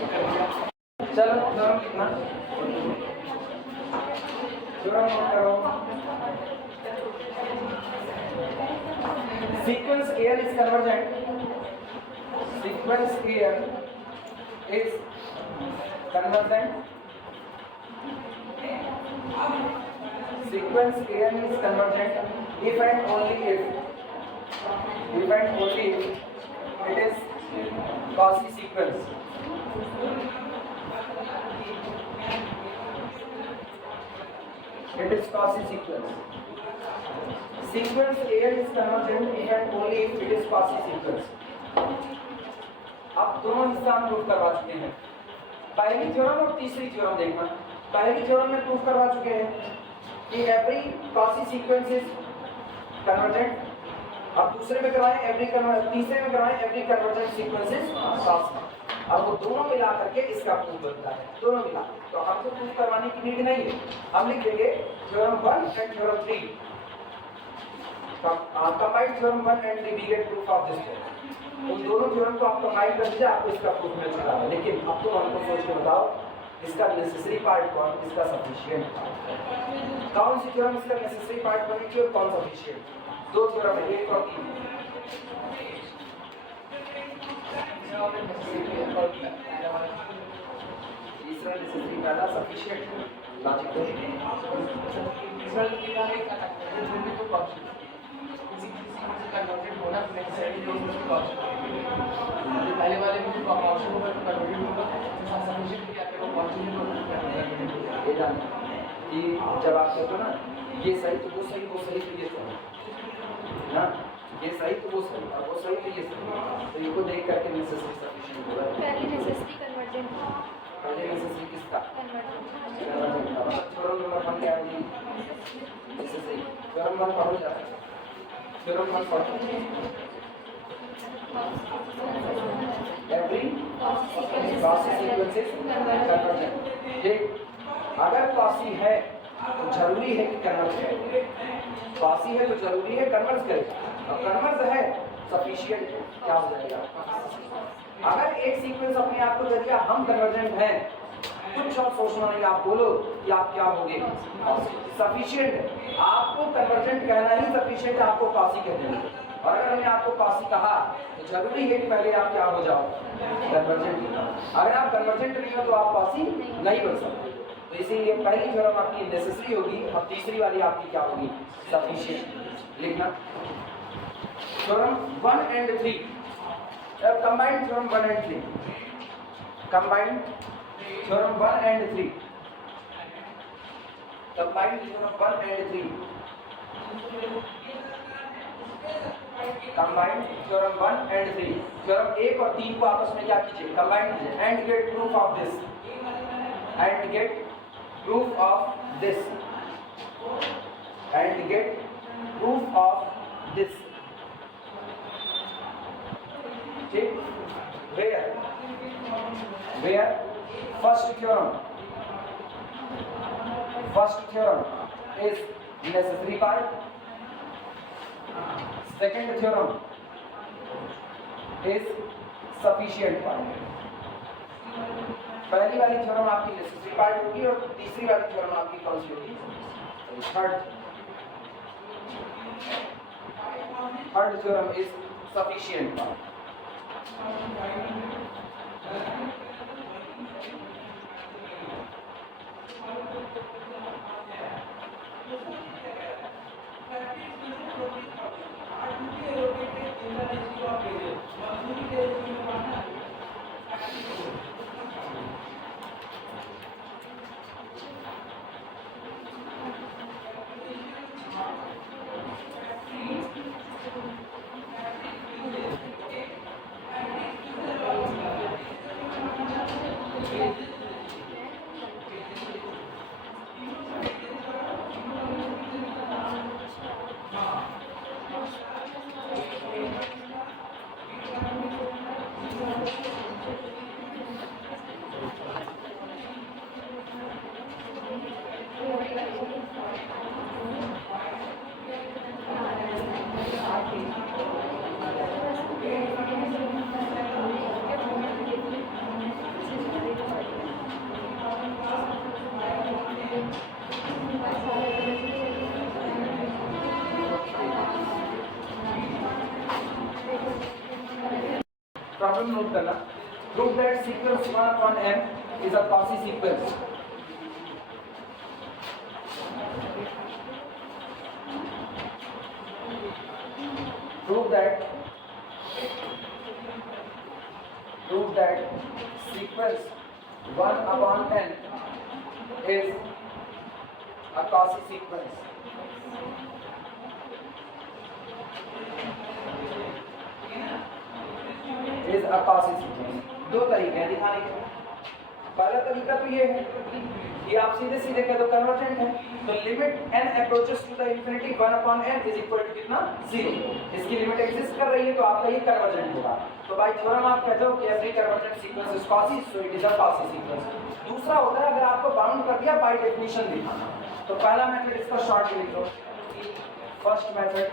चलो थ्योरम लिखना, theorem note करो। Sequence AN is convergent. Sequence AN is convergent. Sequence AN is convergent if and only if it is Cauchy sequence. It is Cauchy sequence. Sequence AN is convergent if and only if it is Cauchy sequence. अब दोनों हिस्सा हम proof करवा चुके हैं, पहली theorem और तीसरी थ्योरम देखना। पहली थ्योरम में प्रूफ करवा चुके हैं कि every Cauchy sequence is convergent. अब दूसरे में करवाएं तीसरे में करवाएं every convergent sequence is Cauchy। अब वो दोनों मिला करके इसका प्रूफ बनता है, दोनों मिला। तो हमको प्रूफ करवाने की नीड नहीं है, हम लिख देंगे theorem 1 and theorem 3। Combined theorem 1 and 3 we get proof of this. उन दोनों थ्योरम को आप कंबाइन कर दीजिए, आपको इसका प्रूफ मिल चुका है। लेकिन अब तो हमको सोच के बताओ इसका नेसेसरी पार्ट कौन, इसका सफिशिएंट पार्ट कौन सी थ्योरम इसका नेसेसरी पार्ट बनेगी और कौन सफिशिएंट। दो थ्योरम है, 1 और 3। तीसरा नेसेसरी, पहला सफिशिएंट लॉजिक तो कन्वर्टेड होना नेसेसरी जो पहले वाले में जो ऑप्शन होगा तो कन्वर्टेड होगा, सफिशिएंट क्या है वो कॉन्स्टेंट होगा। ये जानना कि जब आप कहते हो ना ये सही तो वो सही, वो सही तो ये सही ना, ये सही तो वो सही और वो सही तो ये सही, तो इनको देख करके नेसेसरी सफिशिएंट होगा। पहले नेसेसरी कन्वर्जेंट, पहले नेसेसरी किसका कन्वर्जेंट थ्योरम नंबर 1 क्या होगी नेसेसरी। थ्योरम 1 पढ़ो जरा, थ्योरम 1 पढ़ो। Every Cauchy sequence is convergent. ये अगर Cauchy है तो जरूरी है कि कन्वर्ज करे, Cauchy है तो जरूरी है कन्वर्ज करे, और कन्वर्ज है सफिशिएंट क्या हो जाएगा। अगर एक सीक्वेंस अपने आप को कह दिया हम कन्वर्जेंट हैं, कुछ और सोचना नहीं, आप बोलो कि आप क्या होगे सफिशिएंट। आपको कन्वर्जेंट कहना ही सफिशिएंट है, आपको Cauchy कह देना। और अगर हमने आपको Cauchy कहा तो जरूरी है कि पहले आप क्या हो जाओ कन्वर्जेंट। अगर आप कन्वर्जेंट नहीं हो तो आप Cauchy नहीं बन सकते। तो इसीलिए पहली थ्योरम आपकी नेसेसरी होगी और तीसरी वाली आपकी क्या होगी सफिशिएंट। लिखना theorem 1 and 3, combined theorem 1 and 3, combined theorem 1 and 3, combined theorem 1 and 3, combined theorem 1 and 3। Theorem 1 और 3 को आपस में क्या कीजिए कंबाइन कीजिए and get proof of this, and get proof of this, and get proof of this. ठीक, where first theorem is necessary part, second theorem is sufficient part। पहली वाली थ्योरम आपकी नेसेसरी पार्ट होगी और तीसरी वाली थ्योरम आपकी कौन सी होगी third theorem is sufficient part. Problem note करना। Prove that sequence 1/n is a Cauchy sequence. Prove that sequence 1/n is a Cauchy sequence. Is a Cauchy sequence. दो तरीके हैं दिखाने के। पहला तरीका तो ये है कि आप सीधे सीधे कह दो कन्वर्जेंट है, तो limit n approaches to the infinity 1/n is equal to कितना 0। इसकी लिमिट एग्जिस्ट कर रही है तो आपका ये कन्वर्जेंट होगा। तो बाय थ्योरम आप कहते हो कि every convergent sequence is Cauchy, so it is a Cauchy sequence. दूसरा होता है अगर आपको बाउंड कर दिया बाय डेफिनेशन दिखाना, तो पहला मेथड इसका शॉर्ट लिख लो। फर्स्ट मेथड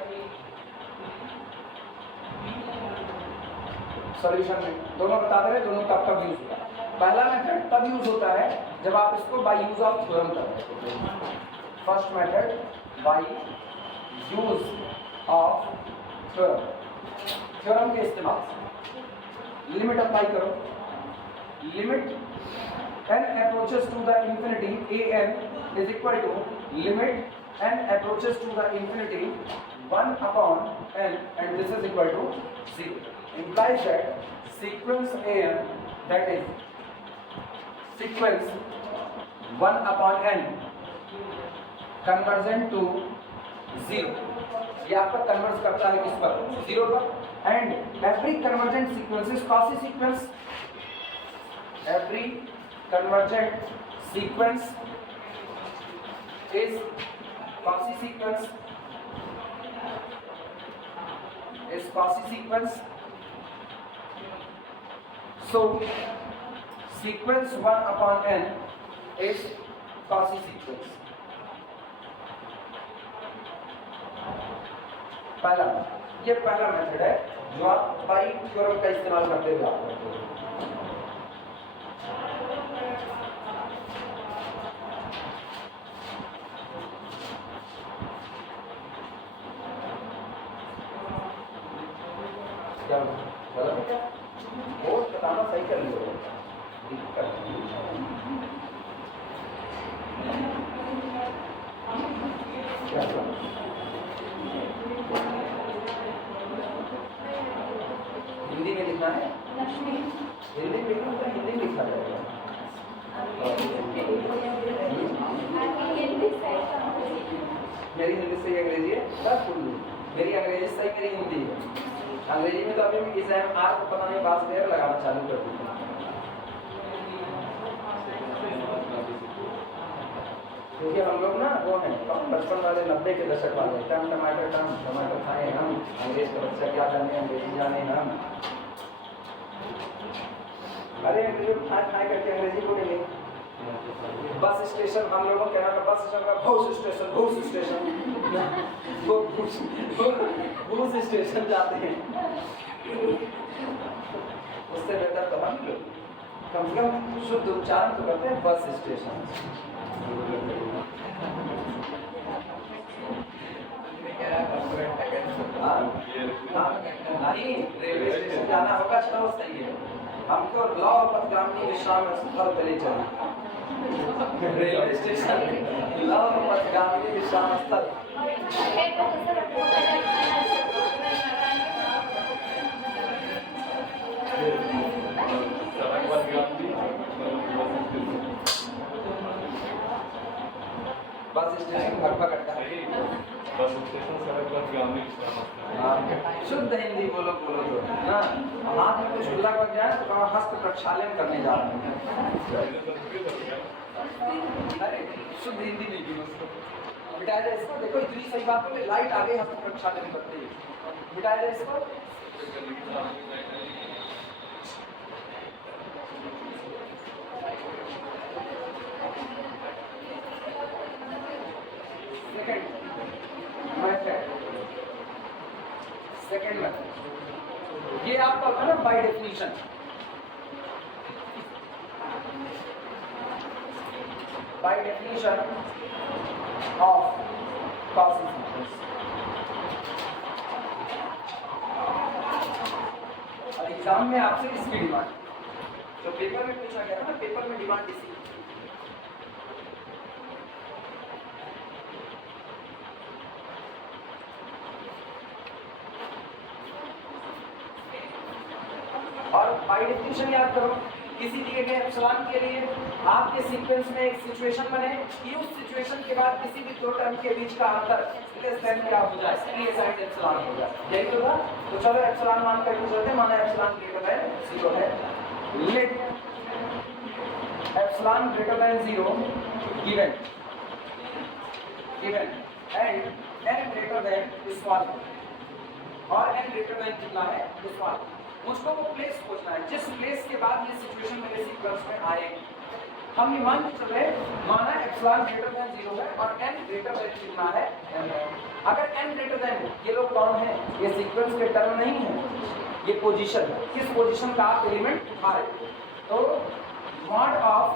सॉल्यूशन में दोनों बताते रहे, दोनों कब कब यूज होता है। पहला मेथड तब यूज होता है जब आप इसको बाय यूज ऑफ थ्योरम करते हो। First method by use of theorem, theorem के इस्तेमाल से लिमिट अप्लाई करो। Limit n approaches to the infinity an is equal to limit n approaches to the infinity 1/n and this is equal to 0, implies that sequence an, that is sequence 1/n convergent to 0, ये आपका converge करता है किस पर 0 पर। And every convergent sequence is Cauchy sequence. Every convergent sequence is Cauchy sequence, is Cauchy sequence. So sequence 1/n is Cauchy sequence। पहला, ये पहला मेथड है जो आप बाई थ्योरम का इस्तेमाल करते हुए आप करते हो। क्या गलत है? वो बताना सही कर लियो। हिंदी में लिखना है, हिंदी में लिखना है, हिंदी में लिखना है। मेरी हिंदी सही अंग्रेजी है, बस मेरी अंग्रेजी सही, मेरी हिंदी है। अंग्रेजी में तो अभी भी इस आर को पता नहीं बात देर लगाना चालू कर दी। क्योंकि हम लोग ना वो हैं बचपन वाले 90 के दशक वाले, टमाटर खाए हम, अंग्रेज का बच्चा क्या जाने, अंग्रेजी जाने हम। अरे खाए करके अंग्रेजी बोले नहीं। बस स्टेशन हम लोगों के यहाँ बस स्टेशन का घोष स्टेशन वो घोष स्टेशन जाते हैं। उससे बेहतर तो हम लोग कम से कम शुद्ध उच्चारण तो करते हैं बस स्टेशन। नहीं, रेलवे स्टेशन जाना होगा तो सही है। हमको लौ पथगामी विश्राम स्थल पे ले चले। रेलवे स्टेशन लौ पथगामी विश्राम स्थल। बस स्टेशन घर पर कटता है। बस स्टेशन सड़क पर गामी शुद्ध हिंदी बोलो तो ना। हाथ में कुछ लग जाए तो हस्त प्रक्षालन करने जा रहे हैं। अरे शुद्ध हिंदी नहीं की उसको मिटाया जाए इसको। देखो इतनी सही बात बोले, लाइट आगे हस्त प्रक्षालन करती है, मिटाया जाए इसको। सेकंड मेथड ये आपका होता है ना by definition. By definition of Cauchy sequence. Exam में आपसे इसकी डिमांड, जो पेपर में पूछा गया ना, पेपर में डिमांड इसी। और बाय डेफिनेशन याद करो, किसी दिए गए एप्सिलॉन के लिए आपके सीक्वेंस में एक सिचुएशन बने कि उस सिचुएशन के बाद किसी भी दो टर्म के बीच का अंतर लेस देन क्या हो जाए, ये साइड एप्सिलॉन हो जाए, यही तो था। तो चलो एप्सिलॉन मान कर यूज करते हैं, माना एप्सिलॉन ग्रेटर देन 0 है, let epsilon greater than 0 given and n greater than this one, और n ग्रेटर देन कितना है, दिस वन। मुझको वो प्लेस खोजना है जिस प्लेस के बाद ये सिचुएशन मेरे सीक्वेंस में आएगी। हम ये मान के चल रहे, माना एप्सिलॉन ग्रेटर देन 0 है और n ग्रेटर देन कितना है, n है। अगर n ग्रेटर देन, ये लोग कौन है, ये सीक्वेंस के टर्म नहीं है, ये पोजीशन है, किस पोजीशन का आप एलिमेंट उठा रहे। तो mod of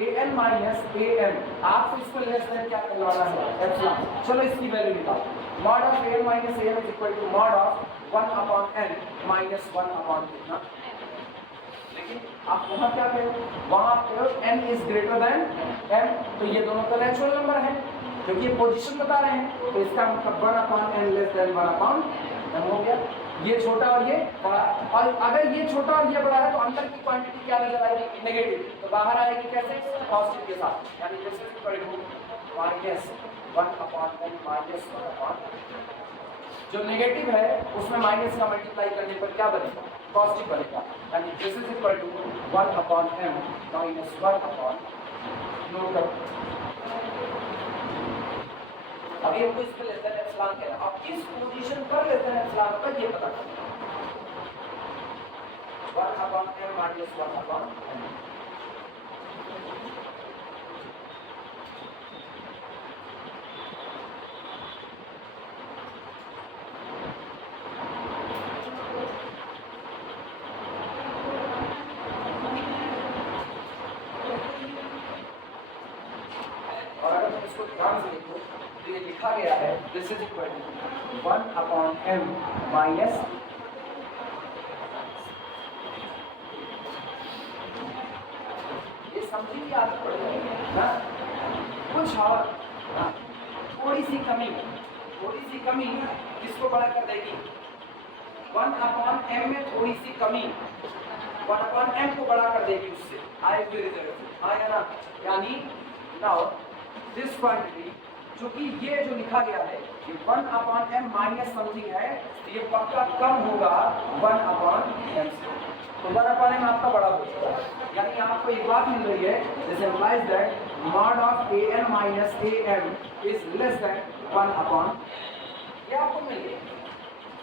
an minus an, आपको इसको लेस देन क्या कहलाना है, एप्सिलॉन। चलो इसकी वैल्यू निकालो, mod of an minus an is equal to mod of 1 upon n minus 1 upon कितना। लेकिन आप वहां क्या करें, वहां पे n is greater than m, तो ये दोनों का नेचुरल नंबर है क्योंकि ये पोजीशन बता रहे हैं, तो इसका मतलब 1 upon n less than 1 upon m हो गया। ये छोटा और ये बड़ा, और अगर ये छोटा और ये बड़ा है तो अंदर की क्वांटिटी क्या नजर आएगी, नेगेटिव, तो बाहर आएगी कैसे, पॉजिटिव के साथ, यानी this is equal to minus 1 upon n minus 1 upon, जो नेगेटिव है उसमें माइनस का मल्टीप्लाई करने पर क्या बनेगा, पॉजिटिव बनेगा, यानी this is equal to 1 upon m minus 1 upon, note करो। अभी हमको इस पे लेस देन एप्सिलॉन कहना है, अब किस पोजीशन पर लेस देन एप्सिलॉन होगा ये पता करना, 1 upon m minus 1 upon m। तो ये लिखा गया है this is equal to 1 upon m minus, ये समझिए कि आदत पड़ेगी ना, कुछ और थोड़ी सी कमी किसको बड़ा कर देगी, 1 अपॉन m में थोड़ी सी कमी 1 अपॉन m को बड़ा कर देगी, उससे आए हुए रिजल्ट आया ना, यानी नाउ दिस क्वांटिटी, चूंकि ये जो लिखा गया है ये 1 अपॉन m माइनस समथिंग है, तो ये पक्का कम होगा 1 अपॉन m से, तो 1 अपॉन m आपका बड़ा हो जाएगा, यानी आपको एक बात मिल रही है, this implies that mod of an minus am is less than 1 upon, ये आपको मिल गया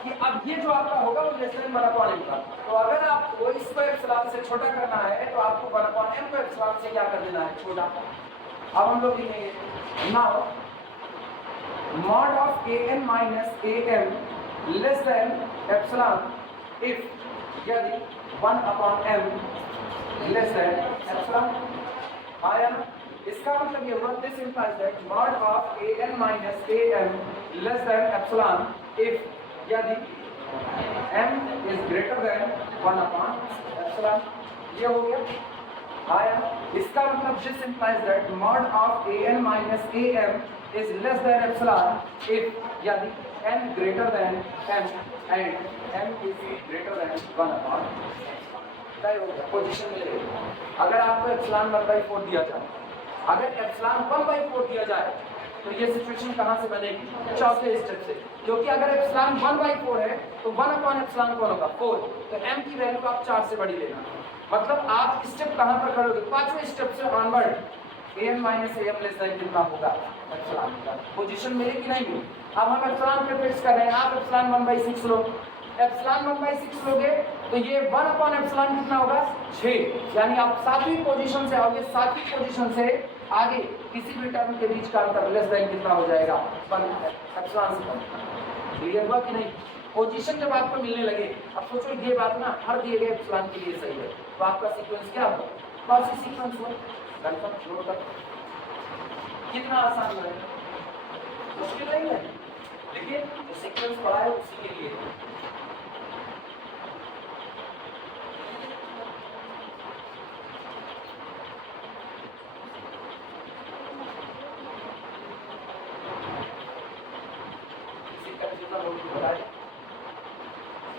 कि अब ये जो आपका होगा वो लेस देन 1 अपॉन m का। तो अगर आपको इसको एप्सिलॉन से छोटा करना है तो आपको 1 अपॉन m को एप्सिलॉन से क्या कर देना है, छोटा। अब हम लोग लिखेंगे now mod of an minus am less than epsilon if, यदि 1 upon m less than epsilon आया ना, इसका मतलब ये हुआ this implies that mod of an minus am less than epsilon if, यदि m is greater than 1 upon epsilon, ये हो गया आया। इसका मतलब this implies that mod of an minus am is less than epsilon if, यदि n greater than m and m is greater than 1 upon, तय हो गया, पोजीशन मिलेगी। अगर आपको एप्सिलॉन 1/4 दिया जाए, अगर एप्सिलॉन 1/4 दिया जाए तो ये सिचुएशन कहाँ से बनेगी, चौथे स्टेप से, क्योंकि अगर एप्सिलॉन 1/4 है तो 1 अपॉन एप्सिलॉन कौन होगा, 4, तो m की वैल्यू आप 4 से बड़ी लेना, मतलब आप स्टेप कहाँ पर खड़े होगे, पांचवें स्टेप से onward an minus am less than कितना होगा, एप्सिलॉन का पोजीशन मिलेगी कि नहीं मिलेगी। अब हम एप्सिलॉन पे फिक्स कर रहे हैं, आप एप्सिलॉन 1/6 लो, एप्सिलॉन 1/6 लोगे तो ये 1 अपॉन एप्सिलॉन कितना होगा, 6, यानी आप 7वीं पोजीशन से आओगे, 7वीं पोजीशन से आगे किसी भी टर्म के बीच का अंतर लेस देन कितना हो जाएगा, 1 एप्सिलॉन से कम। क्लियर हुआ कि नहीं, पोजीशन जब आपको मिलने लगे, अब सोचो ये बात ना हर दिए गए एप्सिलॉन के लिए सही है, तो आपका सीक्वेंस क्या होगा, कौन-सी सीक्वेंस हो, कंफर्म नोट कर, कितना आसान है, मुश्किल नहीं है, लेकिन जो सीक्वेंस पढ़ा है उसी के लिए।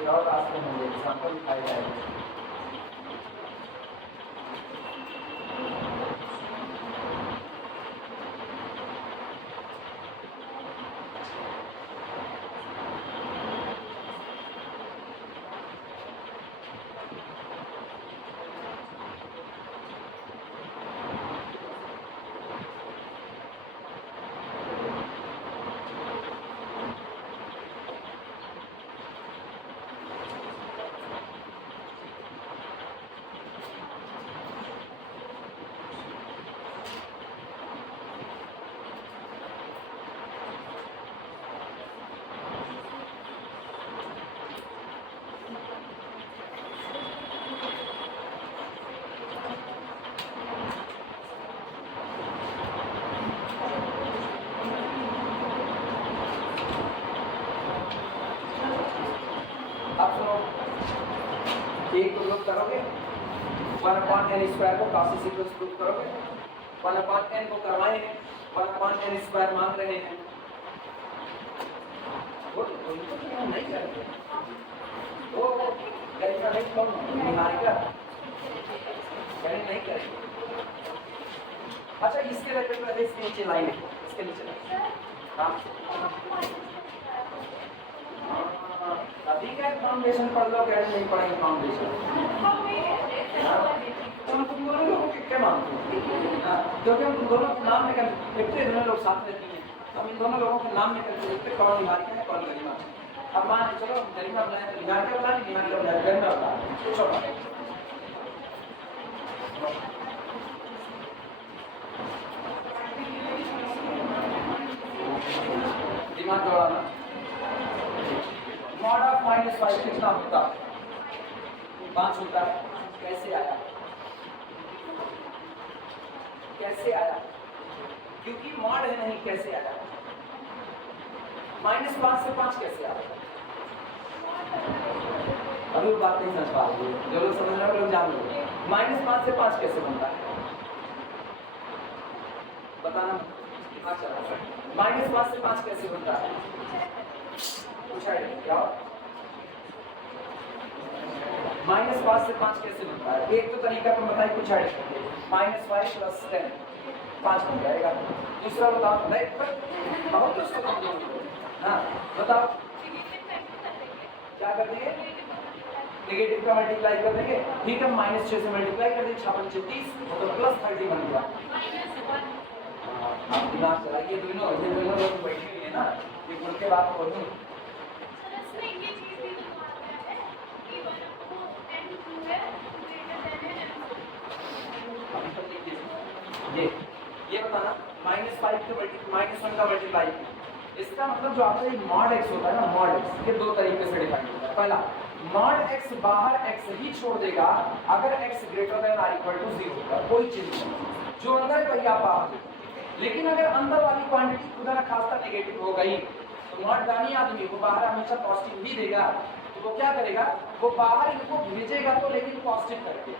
और क्लास में होंगे एग्जाम्पल दिखाए जाएंगे। एक तो लोग करोगे 1/n² को काशी सीक्वेंस प्रूव करोगे 1/n को करवाए हैं 1/n² मांग रहे हैं वो नहीं करते वो करेगा नहीं कौन निहारेगा करें नहीं करेंगे। अच्छा इसके रिलेटेड पहले इसके नीचे लाइन है इसके नीचे हाँ अभी क्या फाउंडेशन पढ़ लो कैसे नहीं पढ़ेंगे फाउंडेशन तुम दोनों लोगों के क्या मानते हो क्योंकि हम तुम दोनों के नाम में इतने दोनों लोग साथ रहती हैं हम इन दोनों लोगों के नाम में करते देखते कौन निहारिका है कौन गरिमा है। अब मान चलो गरिमा बनाए तो निहारिका बना ली निहारिका बनाए गरिमा बना छोटा दिमाग दौड़ाना मॉड ऑफ -5 कितना होता है 5 होता है कैसे आया क्योंकि मॉड है नहीं कैसे आया -5 से 5 कैसे आया अभी वो बात नहीं समझ पा रही है जो लोग समझ रहे हैं लोग जान लो -5 से 5 कैसे बनता है बताना अच्छा -5 से 5 कैसे बनता है पूछा है क्या -5 से 5 कैसे बनता है एक तो तरीका तुम बताइए कुछ है -5 + 10 5 बन जाएगा दूसरा बताओ नहीं बहुत तो हाँ बताओ क्या कर देंगे नेगेटिव का मल्टीप्लाई कर देंगे ठीक है -6 से मल्टीप्लाई कर देंगे 6 × 30 तो +30 बन गया आप दिमाग चलाइए दोनों लोग बैठे हुए हैं ना ये बोल के बात बोलूँ ये बताना -5 के -1 का मल्टीप्लाई इसका मतलब जो आपका ये mod x होता है ना mod x ये दो तरीके से डिफाइन होता है। पहला mod x बाहर x ही छोड़ देगा अगर x > or 0 होगा कोई चीज नहीं जो अंदर है वही आप बाहर लेकिन अगर अंदर वाली क्वांटिटी खुदा ना खास्ता नेगेटिव हो गई तो mod दानी आदमी वो बाहर हमेशा पॉजिटिव ही देगा तो वो क्या करेगा वो बाहर इनको भेजेगा तो लेकिन पॉजिटिव करके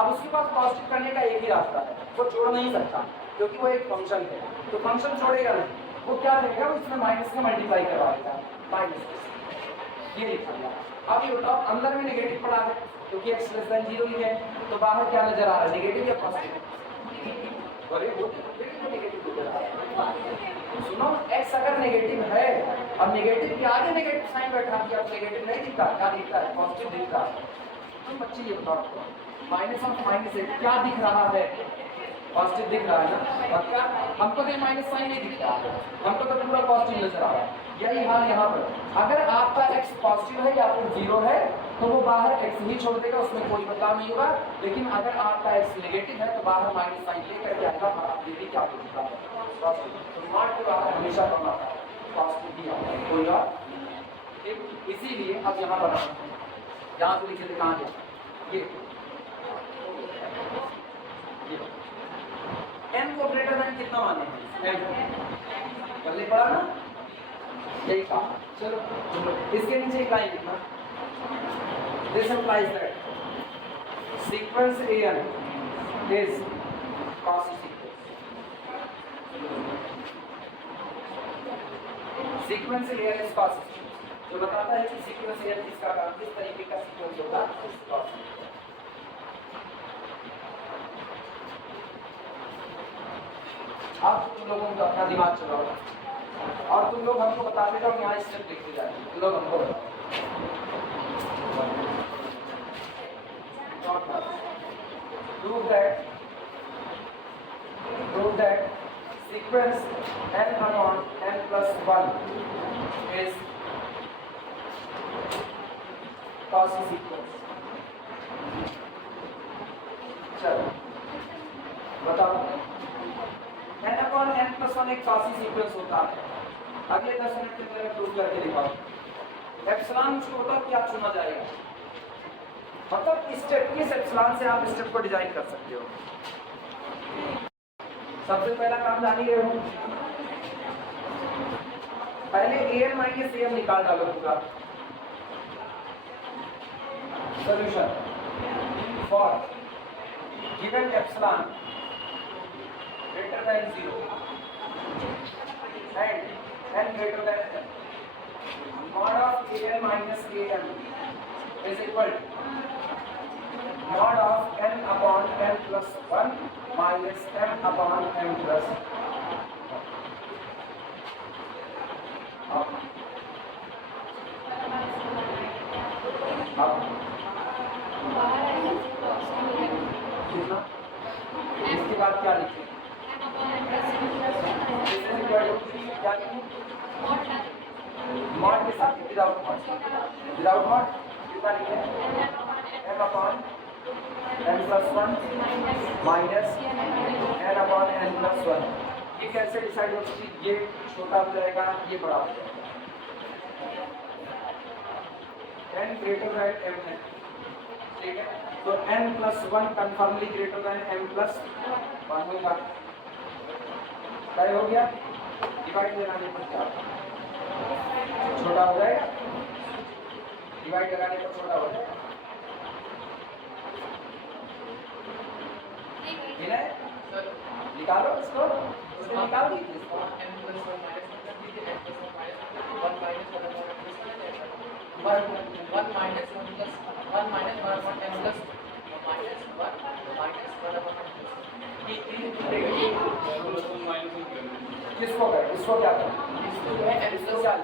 अब उसके पास पॉजिटिव करने का एक ही रास्ता है वो छोड़ नहीं सकता क्योंकि वो एक फंक्शन है तो फंक्शन छोड़ेगा नहीं वो क्या करेगा वो इसमें माइनस का मल्टीप्लाई करवा देगा माइनस ये लिखा गया। अब ये बताओ अंदर में नेगेटिव पड़ा है क्योंकि x < 0 ही है तो बाहर क्या नजर आ रहा है नेगेटिव या पॉजिटिव अरे वो नेगेटिव नजर आ रहा है सुनो x अगर नेगेटिव है अब नेगेटिव के आगे नेगेटिव साइन बैठा दिया अब नेगेटिव नहीं दिखता क्या दिखता है पॉजिटिव दिखता है तुम बच्चे ये बताओ -(-8) क्या दिख रहा है पॉजिटिव दिख रहा है ना और क्या हमको तो माइनस साइन नहीं दिख रहा है हमको तो पूरा पॉजिटिव नजर आ रहा है यही हाल यहाँ पर अगर आपका x पॉजिटिव है या फिर 0 है तो वो बाहर x ही छोड़ देगा उसमें कोई बदलाव नहीं होगा लेकिन अगर आपका x नेगेटिव है तो बाहर माइनस साइन लेकर के आएगा आप देखिए क्या दिखता है तो मॉड के बाहर हमेशा कम आता है पॉजिटिव ही आता है कोई और इसीलिए अब यहाँ पर यहाँ से लिखे थे कहाँ थे ये n को ग्रेटर देन कितना माने m पहले पढ़ा ना यही कहा चलो इसके नीचे एक लाइन लिखना this implies that sequence an is Cauchy sequence an is Cauchy जो बताता है कि सीक्वेंस या किसका काम किस तरीके का सीक्वेंस होगा। अब तुम लोगों को अपना दिमाग चलाओ और तुम लोग हमको बताते जाओ, यहाँ स्टेप लिखते जाओ, तुम लोग हमको बताओ। Prove that sequence n upon n plus 1 is Cauchy sequence. चलो बताओ, n upon n plus 1 एक Cauchy sequence होता है। अगले 10 मिनट के अंदर प्रूव करके दिखाओ। एप्सिलॉन मुझको बताओ क्या चुना जाएगा, मतलब स्टेप किस एप्सिलॉन से आप स्टेप को डिजाइन कर सकते हो। सबसे पहला काम जान ही रहे हो, पहले an माइनस am निकाल डालो पूरा। Solution for given epsilon greater than 0 and n greater than m, mod of an minus am is equal to mod of n upon n plus 1 minus m upon m plus 1. कितना, इसके बाद क्या लिखें, क्या लिखें, मॉड के साथ without mod, without mod कितना लिखें, m upon n plus 1 minus n upon n plus 1। ये कैसे डिसाइड होगा कि ये छोटा हो जाएगा ये बड़ा हो जाएगा, n ग्रेटर देन m है, ठीक है, तो n plus 1 confirmly greater than m plus 1 होगा। तय हो गया, डिवाइड लगाने पर क्या छोटा हो जाएगा, डिवाइड लगाने पर छोटा हो जाएगा, निकालो इसको, इसको निकाल दीजिए इसको। किसको करें, इसको क्या करें, इसको क्या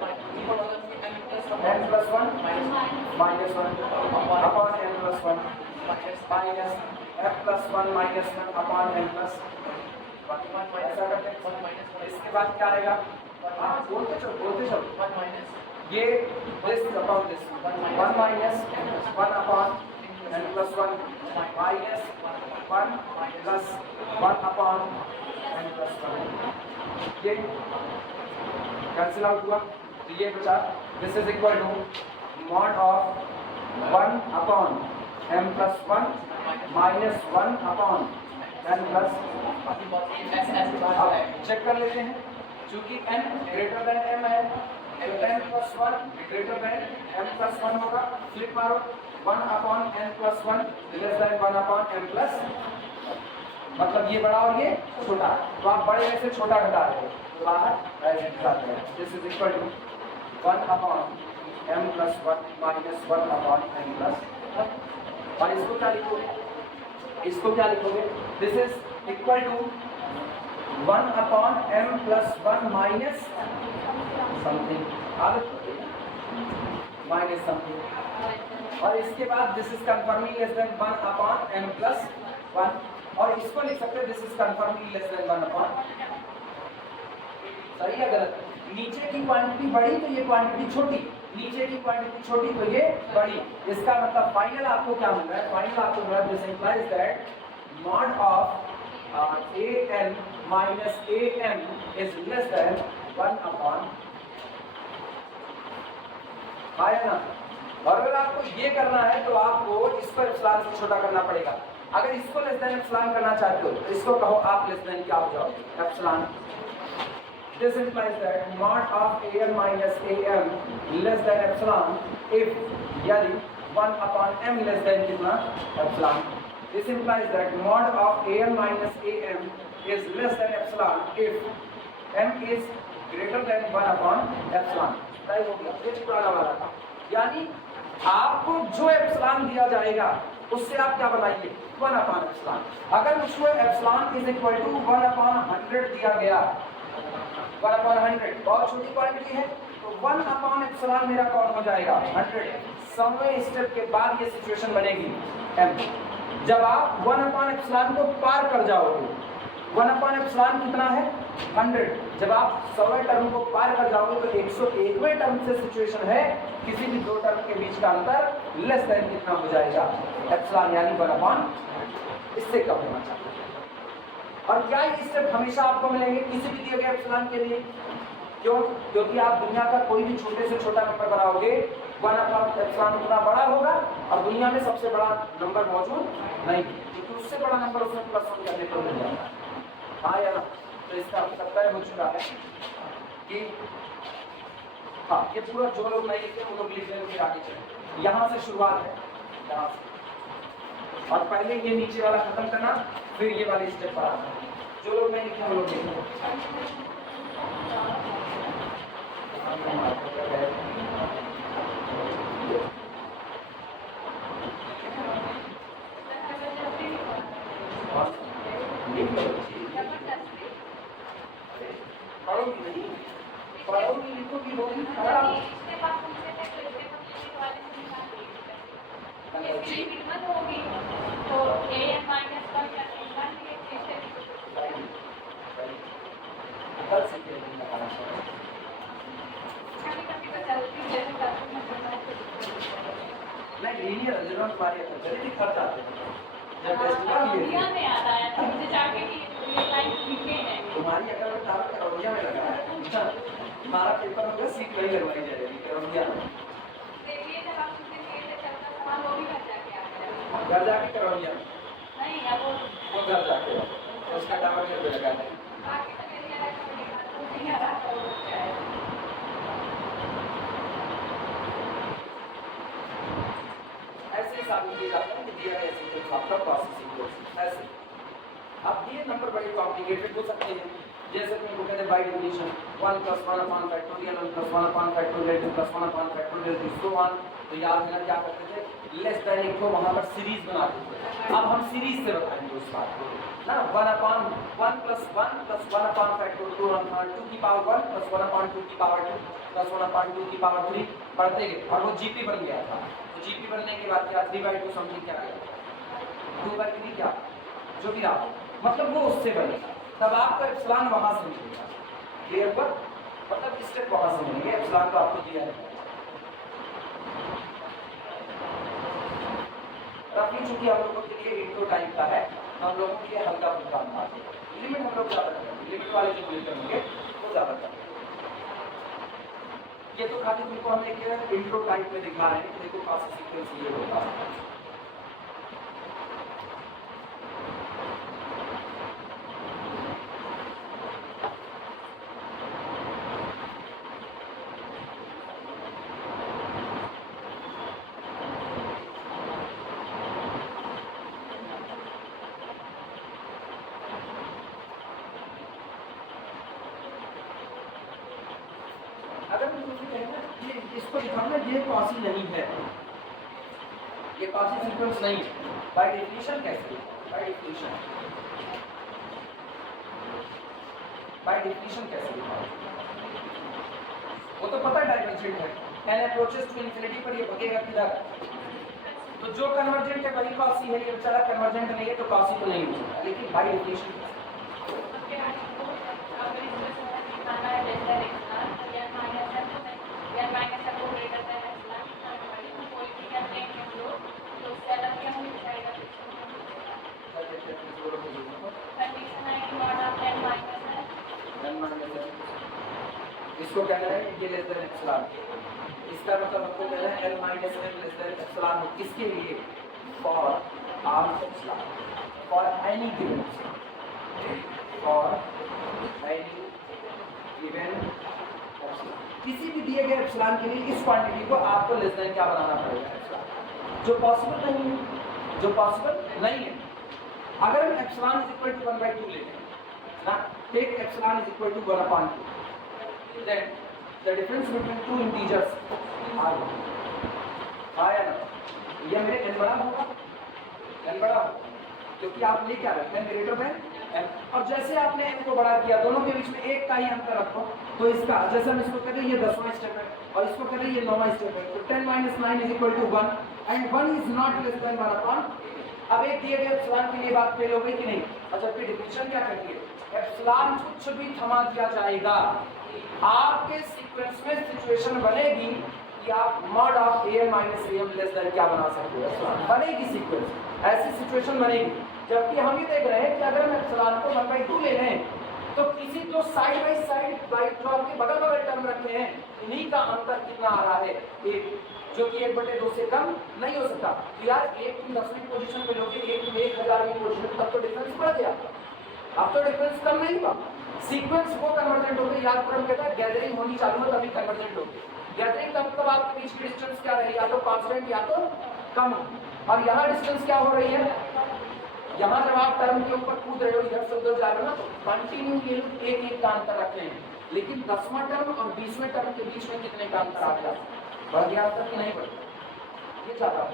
n plus 1 minus 1 upon n plus 1 minus f plus 1 minus 1 upon n plus 1 ऐसा करते हैं। इसके बाद क्या आएगा, बोलते चलो ये this upon this 1 minus 1 upon n plus 1 minus 1 plus 1 upon n plus 1, ये कैंसिल आउट हुआ, तो ये बचा this is equal to mod of 1 upon m plus 1 minus 1 upon n plus. Check कर लेते हैं, चूंकि n ग्रेटर देन m है तो n plus 1 greater than m plus 1 होगा, फ्लिप मारो 1 upon n plus 1 less than 1 upon m plus, मतलब ये बड़ा और ये छोटा, तो आप बड़े में से छोटा घटा रहे हो तो बाहर ऐसे घटाते हैं। This is equal to 1 upon m plus 1 minus 1 upon m plus 1, और इसको क्या लिखोगे, इसको क्या लिखोगे, this is equal to 1 upon m plus 1 minus something, minus something, और इसके बाद this is confirming less than 1 upon m plus 1, और इसको लिख सकते हैं this is confirming less than 1 upon, सही है गलत, नीचे की क्वांटिटी बड़ी तो ये क्वांटिटी छोटी, नीचे की क्वांटिटी छोटी तो ये बड़ी, इसका मतलब फाइनल आपको क्या मिल रहा है, फाइनल आपको मिल रहा है this implies that mod of an minus am is less than 1 upon, आया ना। और अगर आपको ये करना है तो आपको इसको एप्सिलॉन से छोटा करना पड़ेगा, अगर इसको लेस देन एप्सिलॉन करना चाहते हो तो इसको कहो आप लेस देन क्या हो जाओ epsilon. This implies that mod of am minus am less than epsilon if यदि 1 upon m less than कितना epsilon। This implies that mod of am minus am is less than epsilon if m is greater than 1/एप्सिलॉन तय हो गया। ये पुराना वाला था। यानी आपको जो एप्सिलॉन दिया जाएगा उससे आप क्या बनाइए 1/एप्सिलॉन। अगर मुझको एप्सिलॉन इज इक्वल टू 1/100 दिया गया, 1/100 बहुत छोटी क्वांटिटी है, तो 1/एप्सिलॉन मेरा कौन हो जाएगा 100। समय स्टेप के बाद ये सिचुएशन बनेगी m। जब आप 1/एप्सिलॉन को पार कर जाओगे, 1/एप्सिलॉन कितना है 100। जब आप 100वें टर्म को पार कर जाओगे तो 101वें टर्म से सिचुएशन है किसी भी दो टर्म के बीच का अंतर लेस देन कितना हो जाएगा एप्सिलॉन, यानी 1/, इससे कम होना चाहिए। और क्या ये स्टेप हमेशा आपको मिलेंगे किसी भी दिए गए एप्सिलॉन के लिए? क्यों? क्योंकि आप दुनिया का कोई भी छोटे से छोटा नंबर बनाओगे 1/एप्सिलॉन उतना बड़ा होगा और दुनिया में सबसे बड़ा नंबर मौजूद नहीं, क्योंकि उससे बड़ा नंबर उसमें +1 करने पर मिल जाता है। हाँ या ना? तो इसका मतलब तय हो चुका है कि हाँ, ये पूरा जो लोग नहीं लिखते वो लोग लिख लेंगे, फिर आगे चलें। यहाँ से शुरुआत है, यहाँ से, और पहले ये नीचे वाला खत्म करना, फिर ये वाले स्टेप पर आना। जो लोग नहीं लिखे वो लोग लिखेंगे। पढ़ोगी लिखोगी होगी खराब। नहीं लीनियर अलजेब्रा हमारे जल्दी खर्च आते हैं। जब टेस्ट कर लिए में आता है तो मुझे जाके कि ये लाइन लिखे हैं तुम्हारी अगर टावर करौलिया में लगा है, अच्छा हमारा पेपर होगा सीट वही लगवाई जाएगी करौलिया में। देखिए जब आप उससे खेलते चलता सामान वो भी घर जाके आता है। घर जाके करौलिया में नहीं अब वो घर जाके उसका टावर घर पे लगा है। बाकी तो मेरी अलग कमेटी का तो नहीं आ रहा तो क्या है। ऐसे साबित किया जाता है कि दिया गया सीक्वेंस आपका प्रोसेसिंग प्रोसेस ऐसे। अब ये नंबर बड़े कॉम्प्लिकेटेड हो सकते हैं, जैसे कि उनको कहते हैं by definition 1 + 1/1 factorial 1 + 1/1 factorial 2 + 1/1 factorial so on. तो याद रखना क्या करते थे लेस देन एक को वहां पर सीरीज बनाते थे। अब हम सीरीज से बताएंगे उस बात को ना 1/1 + 1 + 1/1 फैक्टोरियल 2 की पावर 1 + 1/2 की पावर 2 + 1/2 की पावर 3 पढ़ते गए और वो जीपी बन गया था। तो जीपी बनने के बाद क्या 3/2 समथिंग क्या गया 2/3 क्या जो भी रहा, मतलब वो उससे बनेगा। तब आपका एप्सिलॉन वहां से मिलेगा। क्लियर हुआ? मतलब स्टेप वहां से मिलेंगे। एप्सिलॉन तो आपको दिया है रफली, चूंकि हम लोगों के लिए इंट्रो टाइप का है, हम लोगों के लिए हल्का फुल्का अंदाज है। लिमिट हम लोग ज्यादा करेंगे, लिमिट वाले जो लिमिट करेंगे वो ज्यादा करेंगे। ये तो खाली तुमको हम एक इंट्रो टाइप में दिखा रहे हैं कि देखो प्रोसेस सीक्वेंस ये होता है। अगर मुझे कहना ये इसको दिखाना ये कॉसी नहीं है, ये कॉसी सीक्वेंस नहीं है, बाय डेफिनेशन कैसे? बाय डेफिनेशन कैसे दिखाओ? वो तो पता है डाइवर्जेंट है, n अप्रोचेस टू इंफिनिटी पर ये भगेगा किधर? तो जो कन्वर्जेंट है वही कॉसी है, ये बेचारा कन्वर्जेंट नहीं है तो कॉसी तो नहीं हो सकता। लेकिन बाय डेफिनेशन इसको कहना है ये लेस देन एप्सिलॉन। इसका मतलब हमको कहना है L - M less than epsilon. किसके लिए? For our epsilon, for any given, for any given epsilon. किसी भी दिए गए एप्सिलॉन के लिए इस क्वांटिटी को आपको लेस देन क्या बनाना पड़ेगा एप्सिलॉन, जो पॉसिबल नहीं है, जो पॉसिबल नहीं है। अगर हम एप्सिलॉन इज इक्वल टू 1/2 लेते हैं ना, take epsilon is equal to 1/2, then the difference between two integers r आया ना, ये मेरे n बड़ा होगा, n बड़ा होगा क्योंकि आप ले क्या रखें n ग्रेटर देन n, और जैसे आपने n को बड़ा किया दोनों के बीच में एक का ही अंतर रखो, तो इसका जैसे हम इसको कहते हैं ये 10वां स्टेप है और इसको कहते हैं ये 9वां स्टेप है, तो 10 - 9 = 1 and 1 is not less than 1/। अब एक दिए गए एप्सिलॉन के लिए बात फेल हो गई कि नहीं, अच्छा फिर डिफिनेशन क्या करती है, एप्सिलॉन कुछ भी थमा दिया जाएगा, आपके सीक्वेंस में सिचुएशन बनेगी कि आप mod of am minus am less than क्या बना सकते हो, बनेगी सीक्वेंस, ऐसी सिचुएशन बनेगी। जबकि हम ये देख रहे हैं कि अगर हम एप्सिलॉन को 1/2 ले लें तो किसी तो साइड बाय साइड जो आपके बगल बगल टर्म रखे हैं इन्हीं का अंतर कितना आ रहा है, एक, जो कि 1/2 से कम नहीं हो सकता। तो यार एक तुम 10वीं पोजीशन पे लोगे, एक तुम 1000वीं पोजीशन पे, तब तो डिफरेंस बढ़ गया, अब तो डिफरेंस कम नहीं हुआ, सीक्वेंस वो कन्वर्जेंट हो गई। याद करो कहता है गैदरिंग होनी चालू हो तभी कन्वर्जेंट होगी, गैदरिंग का मतलब आपके बीच की डिस्टेंस क्या रही, या तो कांस्टेंट या तो कम, और यहाँ डिस्टेंस क्या हो रही है, यहाँ जब आप टर्म के ऊपर कूद रहे हो इधर से उधर जा रहे हो ना, तो कंटिन्यू ये लोग एक का अंतर रखते हैं, लेकिन 10वां टर्म और 20वें टर्म के बीच में कितने का अंतर आ गया, बढ़ गया अंतर कि नहीं बढ़ गया, ये चाहता हूँ।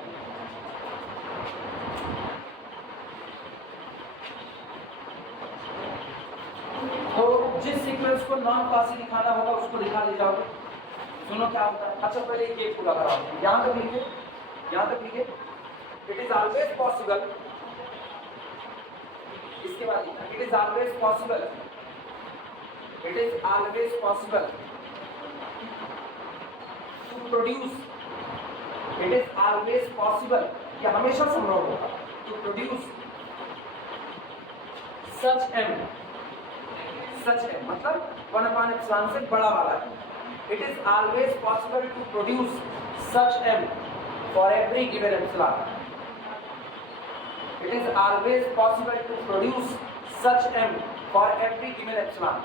तो जिस सीक्वेंस को नॉन क्लासी दिखाना होगा उसको दिखा ले जाओगे, सुनो क्या होता है। अच्छा पहले ये पूरा कराओ, यहाँ तक लिखे, यहाँ तक लिखे, इट इज ऑलवेज पॉसिबल, इसके बाद it is always possible, it is always possible to produce, it is always possible, ये हमेशा संभव होगा, to produce such m, such है मतलब 1/ε से बड़ा वाला है, it is always possible to produce such m for every given epsilon, it is always possible to produce such m for every given epsilon।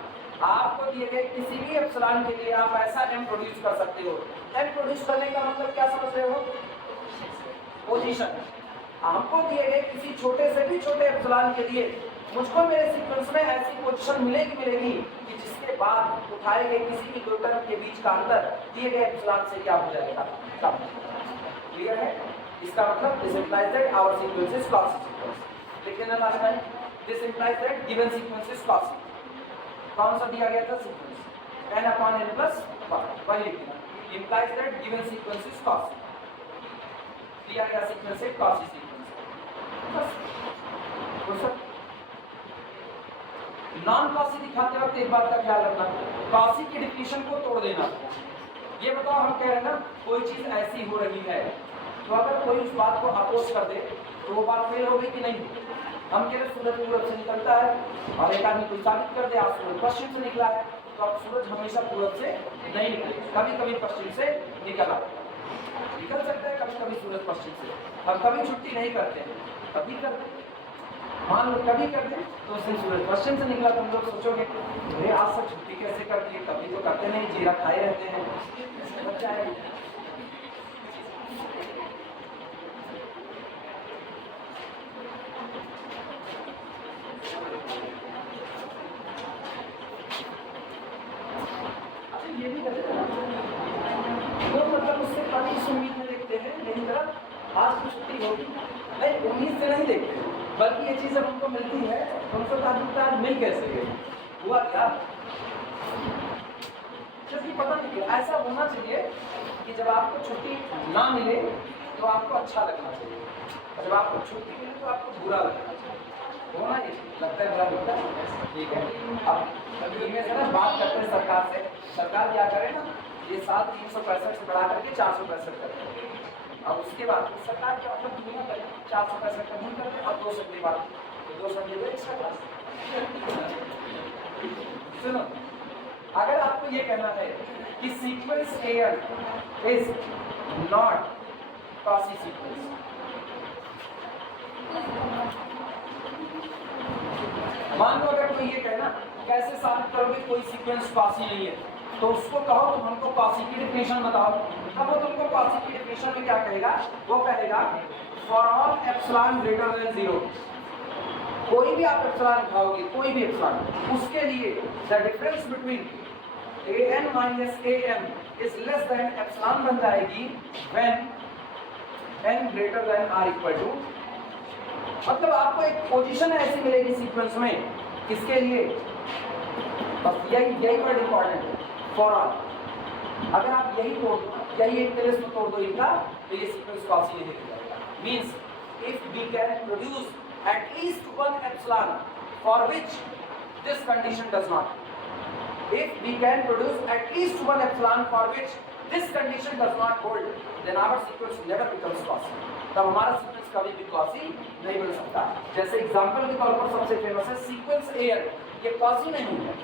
आपको दिए गए किसी भी एप्सिलॉन के लिए आप ऐसा m प्रोड्यूस कर सकते हो। m प्रोड्यूस करने का मतलब क्या समझ रहे हो, पोजीशन। आपको दिए गए किसी छोटे से भी छोटे एप्सिलॉन के लिए मुझको मेरे सीक्वेंस में ऐसी पोजीशन मिलेगी कि जिसके बाद उठाए गए किसी भी दो टर्म के बीच का अंतर दिए गए एप्सिलॉन से क्या हो जाएगा, कम। क्लियर है, इसका मतलब this implies that our sequence is Cauchy sequence। लिख लेना last time, this implies that given sequence is Cauchy। कौन सा दिया गया था सीक्वेंस, n/n+1, वही लिख देना, implies that given sequence is Cauchy, दिया गया सीक्वेंस है Cauchy sequence। बस नॉन Cauchy दिखाते वक्त एक बात का ख्याल रखना, Cauchy की डिफिनेशन को तोड़ देना। ये बताओ हम कह रहे हैं ना कोई चीज ऐसी हो रही है, तो अगर कोई उस बात को अपोज कर दे तो वो बात फेल हो गई कि नहीं। हम कह रहे सूरज पूरब से निकलता है और एक आदमी कोई साबित कर दे आज सूरज पश्चिम से निकला है, तो अब सूरज हमेशा पूरब से नहीं निकले, कभी कभी पश्चिम से निकल सकता है, कभी कभी सूरज पश्चिम से। हम कभी छुट्टी नहीं करते हैं, कभी करते, मान लो कभी करते तो उस दिन सूरज पश्चिम से निकला, तुम लोग सोचोगे अरे आज सब छुट्टी कैसे कर दी, कभी तो करते नहीं, जीरा खाए रहते हैं, बच्चा है। ये भी करते हैं तो मतलब उससे काफी उम्मीद में देखते हैं, मेरी तरफ आज तो छुट्टी होगी, नहीं उम्मीद से नहीं देखते, बल्कि ये चीज़ जब हमको मिलती है तो हमको ताजुब नहीं कैसे हुआ क्या, जबकि पता नहीं क्यों ऐसा होना चाहिए कि जब आपको छुट्टी ना मिले तो आपको अच्छा लगना चाहिए, और जब आपको छुट्टी मिले तो आपको बुरा लगना चाहिए, होना ये लगता है बुरा लगता है। ठीक है, अब इनमें से ना बात करते हैं सरकार से, सरकार क्या करे ना ये साल 365 से बढ़ा करके 465 करते हैं, अब उसके बाद सरकार क्या मतलब दुनिया करे 465 का नहीं करते, अब 2 संडे बाद तो 2 संडे हुए एक्स्ट्रा क्लास। सुनो, अगर आपको ये कहना है कि sequence air is not Cauchy sequence, मान लो अगर कोई ये कहना कैसे साबित करोगे कोई सीक्वेंस Cauchy नहीं है, तो उसको कहो तुम हमको Cauchy की डेफिनेशन बताओ, अब वो तुमको Cauchy की डेफिनेशन में क्या कहेगा, वो कहेगा for all epsilon greater than 0, कोई भी आप एप्सिलॉन उठाओगे, कोई भी एप्सिलॉन, उसके लिए the difference between an minus am is less than epsilon बन जाएगी when n greater than r equal to, मतलब आपको एक पोजीशन ऐसी मिलेगी सीक्वेंस में किसके लिए, बस यही वर्ड इंपॉर्टेंट है, फॉर ऑल। अगर आप यही तोड़ दो, यही एक तरह से तोड़ दो इनका, तो ये सीक्वेंस कॉसी नहीं दिख जाएगा। Means if we can produce at least one epsilon for which this condition does not, if we can produce at least one epsilon for which this condition does not hold, then our sequence never becomes Cauchy। तब हमारा sequence कभी भी Cauchy नहीं बन सकता। जैसे example के तौर पर सबसे फेमस है सीक्वेंस AN, ये Cauchy नहीं है,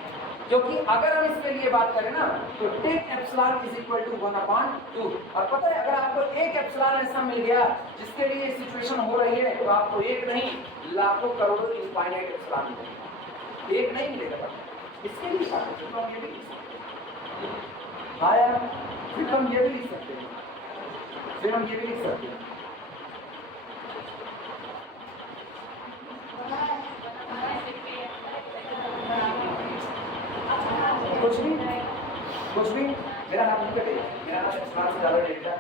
क्योंकि अगर हम इसके लिए बात करें ना तो take epsilon is equal to 1/2, और पता है अगर आपको एक एप्सिलॉन ऐसा मिल गया जिसके लिए सिचुएशन हो रही है तो आपको एक नहीं लाखों करोड़ों इनफाइनाइट एप्सिलॉन मिलेगा, एक नहीं मिलेगा। इसके लिए फिर तो हम ये भी लिख सकते हैं, हाँ यार, फिर तो हम ये भी लिख सकते हैं, फिर हम ये भी लिख सकते हैं। कुछ भी मेरा नाम नहीं कटेगा, मेरा नाम एप्सिलॉन से ज़्यादा डेल्टा।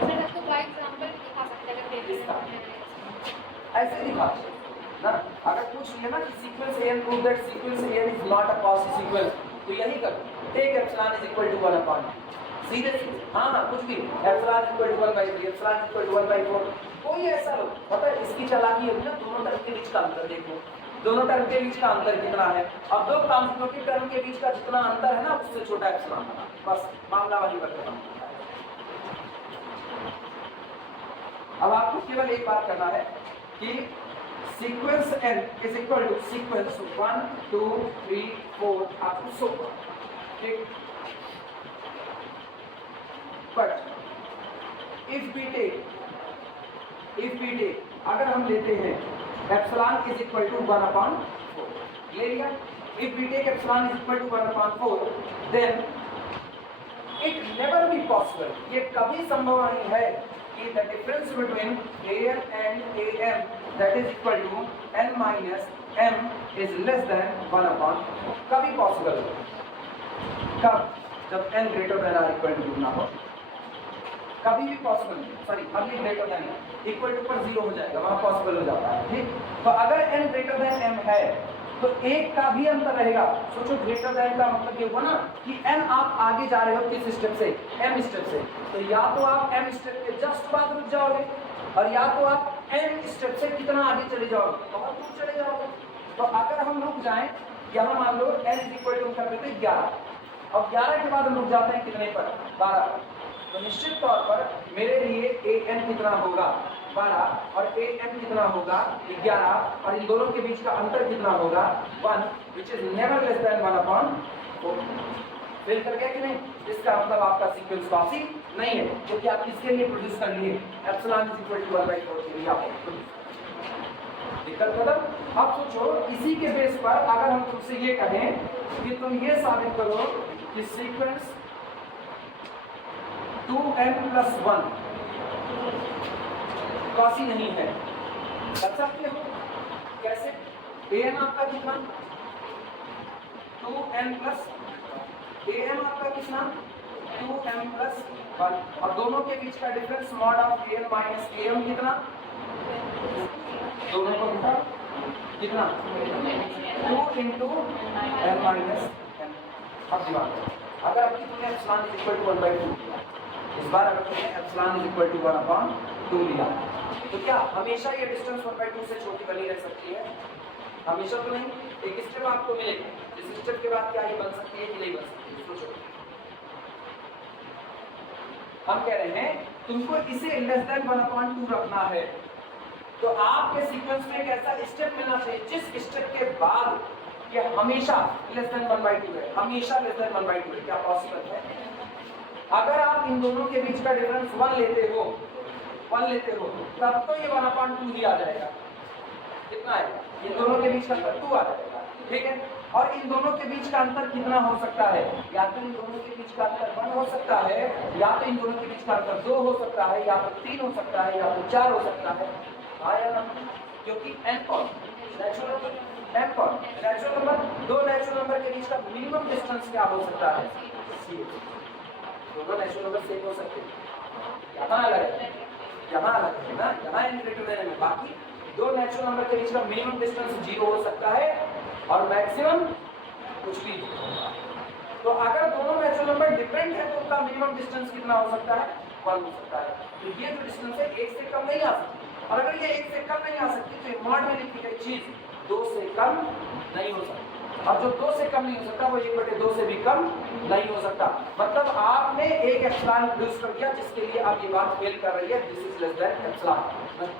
सर आपको बाय एग्जांपल दिखा सकते हैं अगर इसका ऐसे दिखा ना, अगर पूछ लिया ना कि sequence AN prove that sequence AN is not a Cauchy sequence, तो यही करो, take epsilon is equal to 1/, सीधे सीधे, हाँ कुछ भी, epsilon is equal to 1/3, epsilon is equal to 1/4, कोई ऐसा लो। पता है इसकी चालाकी होगी ना, दोनों टर्म के बीच का अंतर देखो, दोनों टर्म के बीच का अंतर कितना है, अब दो कॉन्स्टिट्यूटिव टर्म के बीच का जितना अंतर है ना उससे छोटा एप्सिलॉन, बस मामला वही पर खत्म। अब आपको केवल एक बात करना है कि sequence n is equal to sequence 1 2 3 4 up to so on, ठीक। बट इफ वी टेक अगर हम लेते हैं एप्सिलॉन इज इक्वल टू 1/4, ले लिया, if we take epsilon is equal to 1/4, then it never be possible, ये कभी संभव नहीं है कि the difference between AN and AM that is equal to n minus m is less than 1/4, कभी possible हो, कब, जब n greater than or equal to ना हो, कभी भी पॉसिबल नहीं, सॉरी अभी ग्रेटर देन इक्वल टू पर 0 हो जाएगा, वहां पॉसिबल हो जाता है, ठीक। तो अगर n greater than m है तो एक का भी अंतर रहेगा। सोचो ग्रेटर देन का मतलब ये हुआ ना कि n आप आगे जा रहे हो किस स्टेप से, m स्टेप से, तो या तो आप m स्टेप के जस्ट बाद रुक जाओगे और या तो आप n स्टेप से कितना आगे चले जाओगे, बहुत दूर चले जाओगे। तो अगर हम रुक जाएं, यहाँ मान लो n इक्वल टू कर देते 11, और 11 के बाद हम रुक जाते हैं कितने पर, 12 पर, तो निश्चित तौर पर मेरे लिए an कितना होगा 12 और am कितना होगा 11, और इन दोनों के बीच का अंतर कितना होगा 1, which is never less than 1/4। Fail कर गया कि नहीं, इसका मतलब आपका सीक्वेंस Cauchy नहीं है, क्योंकि आप किसके लिए प्रोड्यूस कर लिए, एप्सिलॉन इज इक्वल टू 1/4 के लिए आप दिक्कत खत्म। अब सोचो इसी के बेस पर अगर हम तुमसे ये कहें कि तुम ये साबित करो कि सीक्वेंस 2n+1 Cauchy नहीं है, कर सकते हो कैसे, an आपका कितना 2n+, am आपका कितना 2m+1, और दोनों के बीच का difference mod of an minus am कितना, दोनों को कितना 2 into n माइनस n। अब दिमाग अगर आपकी तुमने एप्सिलॉन इज इक्वल टू 1/2 लिया, इस बार अगर तुमने एप्सिलॉन इज इक्वल टू 1/2 लिया, तो क्या हमेशा ये डिस्टेंस 1/2 से छोटी बनी रह सकती है, हमेशा तो नहीं, एक स्टेप आपको मिलेगा, इस स्टेप के बाद क्या ये बन सकती है कि नहीं बन सकती, सोचो। हम कह रहे हैं तुमको इसे लेस देन 1/2 रखना है, तो आपके सीक्वेंस में एक ऐसा स्टेप मिलना चाहिए जिस स्टेप के बाद ये हमेशा लेस देन 1/2 है, हमेशा लेस देन 1/2 है। क्या पॉसिबल है? अगर आप इन दोनों के बीच का डिफरेंस 1 लेते हो तब तो ये 1/2 ही आ जाएगा, कितना है, इन दोनों के बीच का 2 आ जाएगा, ठीक है। और इन दोनों के बीच का अंतर कितना हो सकता है, या तो इन दोनों के बीच का अंतर 1 हो सकता है, या तो इन दोनों के बीच का अंतर 2 हो सकता है, या तो 3 हो सकता है, या तो 4 हो सकता है, हाँ या ना। क्योंकि n कौन नेचुरल नंबर, दो नेचुरल नंबर के बीच का मिनिमम डिस्टेंस क्या हो सकता है? c। दोनों नेचुरल नंबर सेम हो सकते हैं, यहाँ अलग है, यहाँ अलग है ना, यहाँ n ग्रेटर देन n, बाकी दो नेचुरल नंबर के बीच का मिनिमम डिस्टेंस 0 हो सकता है और मैक्सिमम कुछ भी। तो अगर दोनों नेचुरल नंबर डिफरेंट है तो उनका मिनिमम डिस्टेंस कितना हो सकता है? 1 हो सकता है। तो ये जो डिस्टेंस है 1 से कम नहीं आ सकती, और अगर ये 1 से कम नहीं आ सकती तो मॉड में लिखी गई चीज 2 से कम नहीं हो सकती, और जो 2 से कम नहीं हो सकता वो 1/2 से भी कम नहीं हो सकता। मतलब आपने एक एप्सिलॉन यूज कर दिया जिसके लिए आप ये बात फेल कर रही है, this is less than epsilon,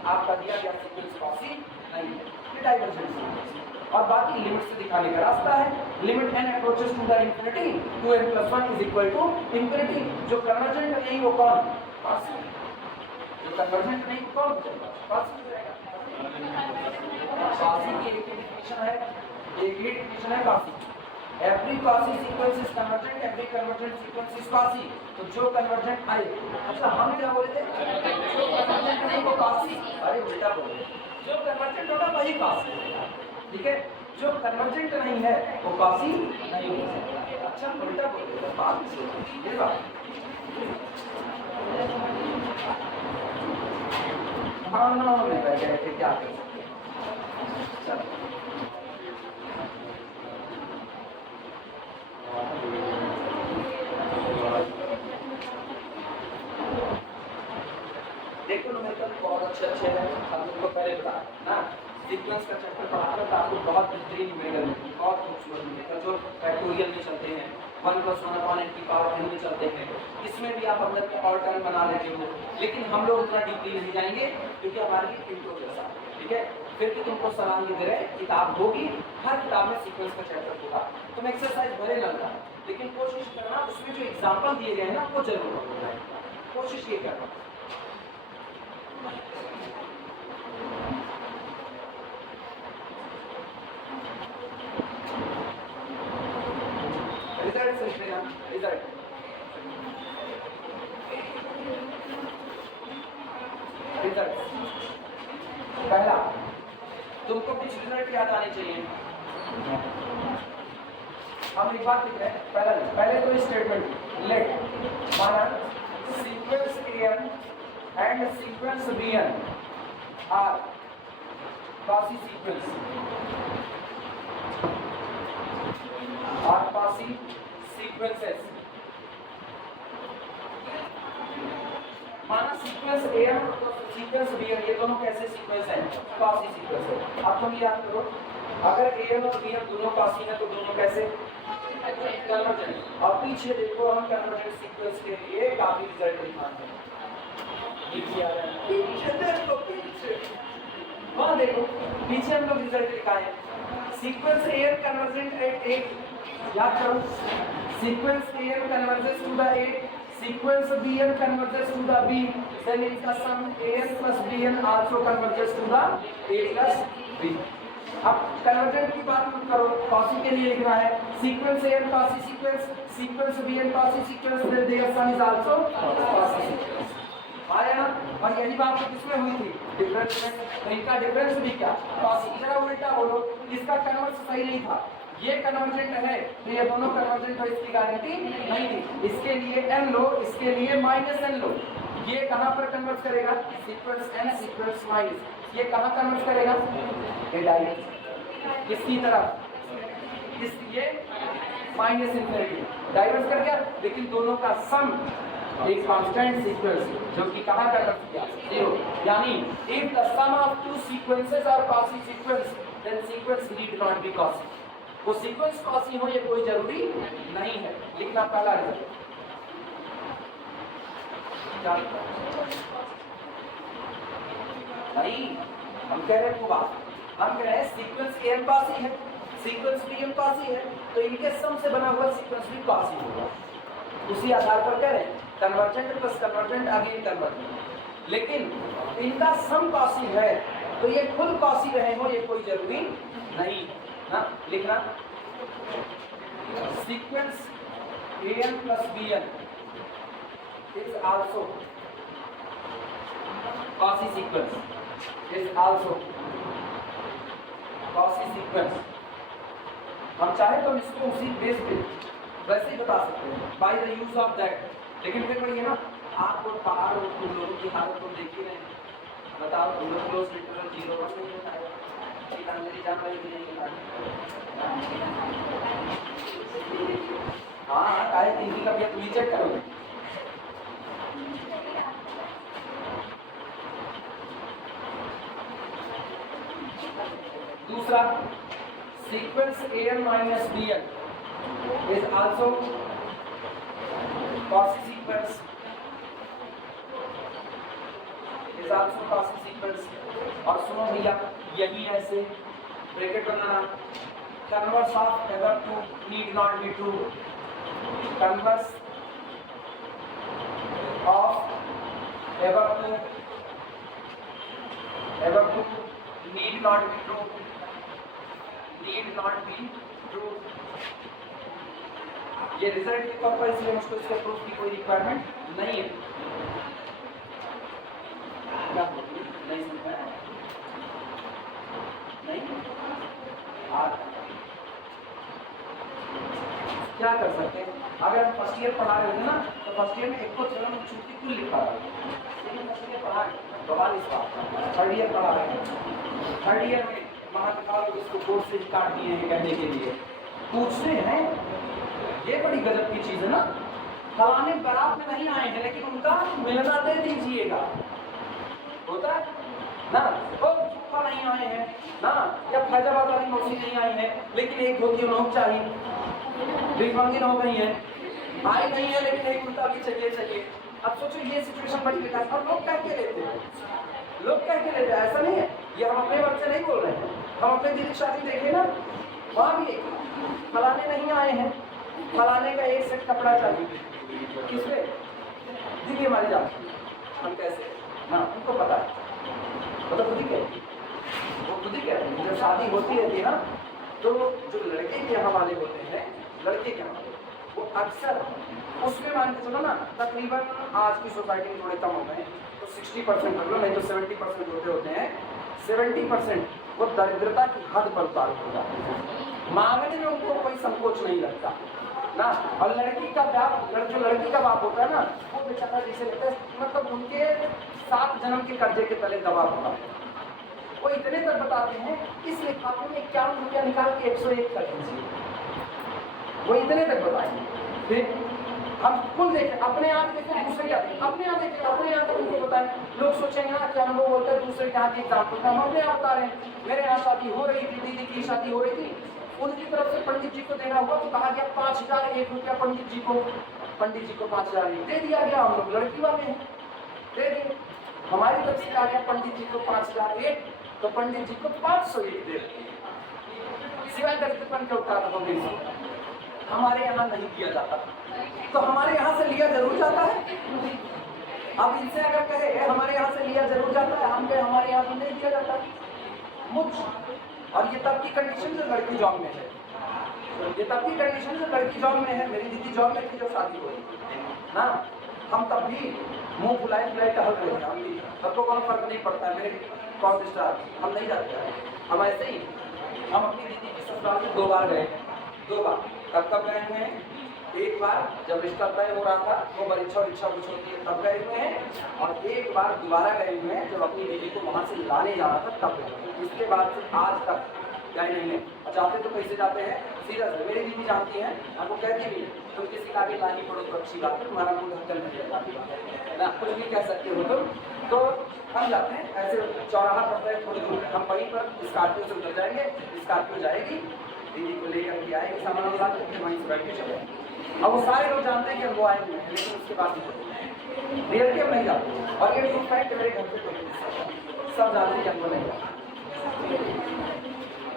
आपका दिया गया सीक्वेंस कॉसी नहीं है, ये डाइवर्जेंस। और बाकी लिमिट से दिखाने का रास्ता है, limit n approaches to the infinity 2n+1 is equal to infinity. जो कन्वर्जेंट नहीं वो कौन? कॉसी। जो कन्वर्जेंट नहीं कौन हो जाएगा? कॉसी हो जाएगा। कॉसी की एक डेफिनेशन है, एक ही डेफिनेशन है quasi. Every quasi sequence is convergent, every convergent sequence is quasi. तो जो कन्वर्जेंट आए, अच्छा हम क्या बोले थे? जो कन्वर्जेंट नहीं वो कॉसी, अरे उल्टा बोले, जो कन्वर्जेंट होगा वही कॉसी, ठीक है? जो कन्वर्जेंट नहीं है वो कॉसी नहीं हो सकता। अच्छा उल्टा बोले, बात ये बात भावनाओं में रह गए थे, क्या कर सकते हैं। चलो देखो न्यूमेरिकल बहुत अच्छे हैं, हम तुमको पहले बताया ना, सीक्वेंस का चैप्टर पढ़ाकर तो आपको बहुत बेहतरीन न्यूमेरिकल मिलती है, बहुत खूबसूरत न्यूमेरिकल जो फैक्टोरियल में चलते हैं, 1+1/n में चलते हैं, इसमें भी आप अंदर के और टर्म बना लेते हो। लेकिन हम लोग उतना डीपली नहीं जाएंगे क्योंकि हमारे लिए इंट्रो जैसा, ठीक है? फिर भी तुमको सलाह ये दे रहे हैं, किताब होगी, हर किताब में सीक्वेंस का चैप्टर होगा, तुम एक्सरसाइज भले लगता है, लेकिन कोशिश करना उसमें जो एग्जाम्पल दिए गए हैं ना वो जरूर होगा, कोशिश ये करना। रिजल्ट समझते हैं, रिजल्ट पहला तुमको कुछ रिजल्ट याद आने चाहिए। हम एक बात लिख रहे हैं, पहले तो स्टेटमेंट लेट माना sequence an and sequence bn are Cauchy sequence, are Cauchy sequences. माना सीक्वेंस an और सीक्वेंस bn ये दोनों कैसे सीक्वेंस हैं? कॉसी सीक्वेंस है। अब तुम याद करो, अगर an और bn दोनों कॉसी हैं तो दोनों कैसे? कन्वर्जेंट। और पीछे देखो हम कन्वर्जेंट सीक्वेंस के लिए काफी रिजल्ट दिखाते हैं, पीछे आ रहा है, पीछे वहां देखो, पीछे हम लोग रिजल्ट दिखाए हैं। Sequence an convergent at a, याद करो, sequence an convergence to the a, sequence bn converges to the b, then in the sum an plus bn also converges to the a plus b। अब convergent की बात मत करो, quasi के लिए लिखना है sequence an quasi sequence, sequence bn quasi sequence, then their sum is also quasi sequence. आया ना? और यही बात तो किसमें हुई थी? डिफरेंस में। तो इनका डिफरेंस भी क्या? कॉसी। जरा उल्टा बोलो, इसका कन्वर्स सही नहीं था, ये कन्वर्जेंट है तो ये दोनों कन्वर्जेंट हो इसकी गारंटी नहीं थी। इसके लिए n लो, इसके लिए -n लो, ये कहां पर कन्वर्ट करेगा? सीक्वेंस n सीक्वेंस माइनस, ये कहां कन्वर्ट करेगा? ये डायवर्स किसकी तरफ? इसलिए -∞ डायवर्स कर गया, लेकिन दोनों का सम एक कांस्टेंट सीक्वेंस जो कि कहां कन्वर्ट किया? 0। यानी if the sum of two sequences are Cauchy sequence then sequence need not be Cauchy. वो सीक्वेंस कॉसी हो ये कोई जरूरी नहीं है। लिखना पहला रिजल्ट नहीं, हम कह रहे हैं बात, हम कह रहे हैं सीक्वेंस an कॉसी है, सीक्वेंस bn कॉसी है, तो इनके सम से बना हुआ सीक्वेंस भी कॉसी होगा। उसी आधार पर कह रहे हैं convergent plus convergent again convergent, लेकिन इनका सम कॉसी है तो ये खुद कॉसी रहे हो ये कोई जरूरी नहीं ना। लिखना sequence an plus bn is also Cauchy sequence is also sequence. हम चाहे तो इसको उसी बेस पे वैसे ही बता सकते हैं by the use of that. लेकिन फिर वही है ना, आप और पहाड़ और तुम लोगों की हालत को देख ही रहे हैं। बताओ क्लोज लिटरल 0 1 नहीं होता है, मेरी जानकारी भी नहीं होता है। हाँ काहे तीन का भैया तुम चेक करोगे। दूसरा sequence an minus bn is also Cauchy sequence, is also Cauchy sequence। और सुनो भैया यही ऐसे ब्रैकेट बनाना, converse of ever two need not be true, converse of ever two need not be true, need not be true. ये result के तौर पर इसलिए मुझको इसके प्रूफ की कोई रिक्वायरमेंट नहीं है। नहीं समझा नहीं क्या कर सकते हैं, अगर हम फर्स्ट ईयर पढ़ा रहे थे ना तो फर्स्ट ईयर में एक तो चरण छुट्टी कुल लिखा रहा है, लेकिन फर्स्ट ईयर पढ़ा बवाल इस बात। थर्ड ईयर पढ़ा रहे हैं, थर्ड ईयर में महाकाल इसको कोर्स से काट दिए हैं कहने के लिए पूछते हैं। ये बड़ी गजब की चीज है ना, फलाने बारात में नहीं आए हैं लेकिन उनका मिलना दे दीजिएगा, होता है ना। वो फूफा नहीं आए हैं ना, या फैजाबाद वाली मौसी नहीं आई है लेकिन एक धोती नोक चाहिए, भिखमंगी हो गई है, आई नहीं है लेकिन एक कुर्ता भी चाहिए। अब सोचो ये सिचुएशन बड़ी बेकार। और लोग कह के लेते हैं, लोग कह के लेते हैं, ऐसा नहीं है, ये हम अपने वर्ग से नहीं बोल रहे हैं। हम अपने दिल की शादी देखें ना, वहाँ भी फलाने नहीं आए हैं, फलाने का एक सेट कपड़ा चाहिए, किससे दीदी हमारी जाती, हम कैसे ना उनको पता है, मतलब खुद ही कहती, वो खुद ही कहती है। जब शादी होती रहती है ना तो जो लड़के के यहाँ वाले होते हैं, लड़के के यहाँ वो अक्सर उसमें मान के चलो ना, तकरीबन आज की सोसाइटी में थोड़े कम हो गए तो 60% कर लो, नहीं तो 70% होते हैं। 70% वो दरिद्रता की हद पर उतार हो जाते हैं, मांगने में उनको कोई संकोच नहीं लगता ना। और लड़की का बाप, जो लड़की का बाप होता है ना, वो बेचारा जैसे लगता है मतलब उनके 7 जन्म के कर्जे के तले दबा होता है। वो इतने तक बताते हैं इस लिफाफे में 51 रुपया निकाल के 101 कर दीजिए, वो इतने तक बताएंगे। फिर हम कुल देखें, अपने आप देखें, दूसरे क्या देखें, अपने आप देखें, अपने आप तक उनको बताएं। लोग सोचेंगे ना कि हम लोग बोलते हैं दूसरे के यहाँ की एग्जाम्पल, हम अपने आप बता रहे हैं। मेरे यहाँ शादी हो रही थी, दीदी की शादी हो रही थी, उनकी तरफ से पंडित जी को देना हुआ तो कहा गया 5001 रुपया पंडित जी को 5001 दे दिया गया। हम लोग लड़की वाले हैं, दे दिए। हमारी तरफ से कहा गया पंडित जी को 5001 तो पंडित जी को 501 दे दिए, सिवाय दरिद्रपन के उतार हो गई। हमारे यहाँ नहीं दिया जाता, तो हमारे यहाँ से लिया जरूर जाता है। अब इनसे अगर कहे हमारे यहाँ से लिया जरूर जाता है, हम कहे हमारे यहाँ से नहीं दिया जाता मुझ। और ये तब की कंडीशन जो लड़की जॉब में है, ये तब की कंडीशन जो लड़की जॉब में है। मेरी दीदी जॉब में थी जब शादी हो रही ना, हम तब भी मुंह फुलाए टहल रहे थे, हम भी सबको कोई फर्क नहीं पड़ता है। मेरे कॉल स्टार हम नहीं जाते हैं, हम ऐसे ही हम अपनी दीदी की ससुराल में 2 बार गए, 2 बार। कब गए हुए हैं, एक बार जब रिश्ता तय हो रहा था, वो परीक्षा कुछ होती है तब गए हुए हैं, और एक बार दोबारा गए हुए हैं जब अपनी दीदी को वहाँ से लाने जाना था तब गए। इसके बाद से आज तक गए नहीं है। और जाते तो कैसे जाते हैं, सीधा से। मेरी दीदी जानती हैं, आपको कहती भी है तुम किसी का भी लानी पड़ो तो अच्छी बात है, तुम्हारा मुँह ढक्कन नहीं है ना, कुछ भी कह सकते हो तुम। तो हम जाते हैं ऐसे, चौराहा पड़ता है थोड़ी दूर, हम वहीं पर स्कॉर्पियो से उतर जाएंगे, स्कॉर्पियो जाएगी, दीदी को लेकर के आएगी, सामान ला के फिर वहीं से बैठ के चले। अब वो सारे लोग जानते हैं कि वो आए हुए हैं, लेकिन उसके बाद रियल के हम नहीं जाते। और ये ट्रू फैक्ट मेरे घर पे सब जानते हैं कि हमको नहीं जाते।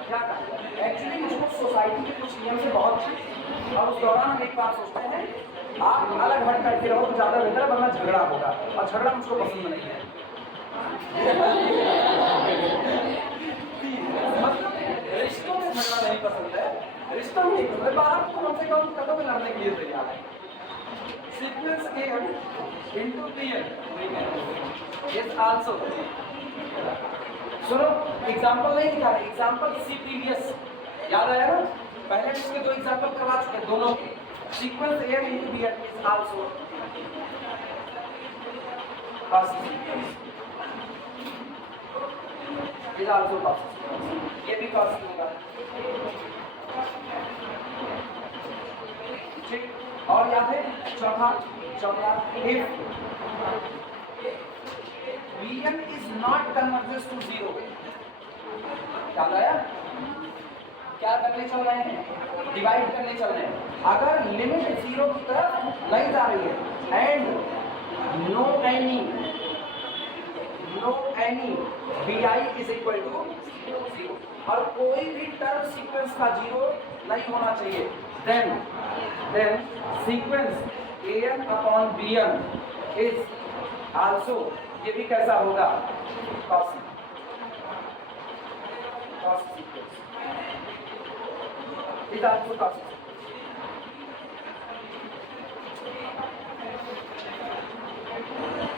क्या एक्चुअली मुझको सोसाइटी के कुछ नियम से बहुत, और उस दौरान हम एक बात सोचते हैं आप अलग हट करके रहो तो ज़्यादा बेहतर है, वरना झगड़ा होगा, और झगड़ा मुझको पसंद नहीं है। मतलब रिश्तों में झगड़ा नहीं पसंद है, रिश्तों में नहीं पसंद है, बाहर तो कम से कम कदम में लड़ने के लिए तैयार है। Sequence an into bn is also सुनो, एग्जाम्पल नहीं दिखा रहे, एग्जाम्पल सी प्रीवियस याद आया ना, पहले इसके दो एग्जाम्पल करवा चुके दोनों के। Sequence air into B is also passing sequence is also passing, ये भी पासिंग होगा। ठीक, और याद है चौथा if Vn is not converges to 0, याद आया? क्या करने चल रहे हैं? डिवाइड करने चल रहे हैं। अगर लिमिट 0 की तरफ नहीं जा रही है and no any bi is equal to 0 और कोई भी टर्म सीक्वेंस का 0 नहीं होना चाहिए, then sequence an upon bn is also, ये भी कैसा होगा? Cauchy sequence is also Cauchy.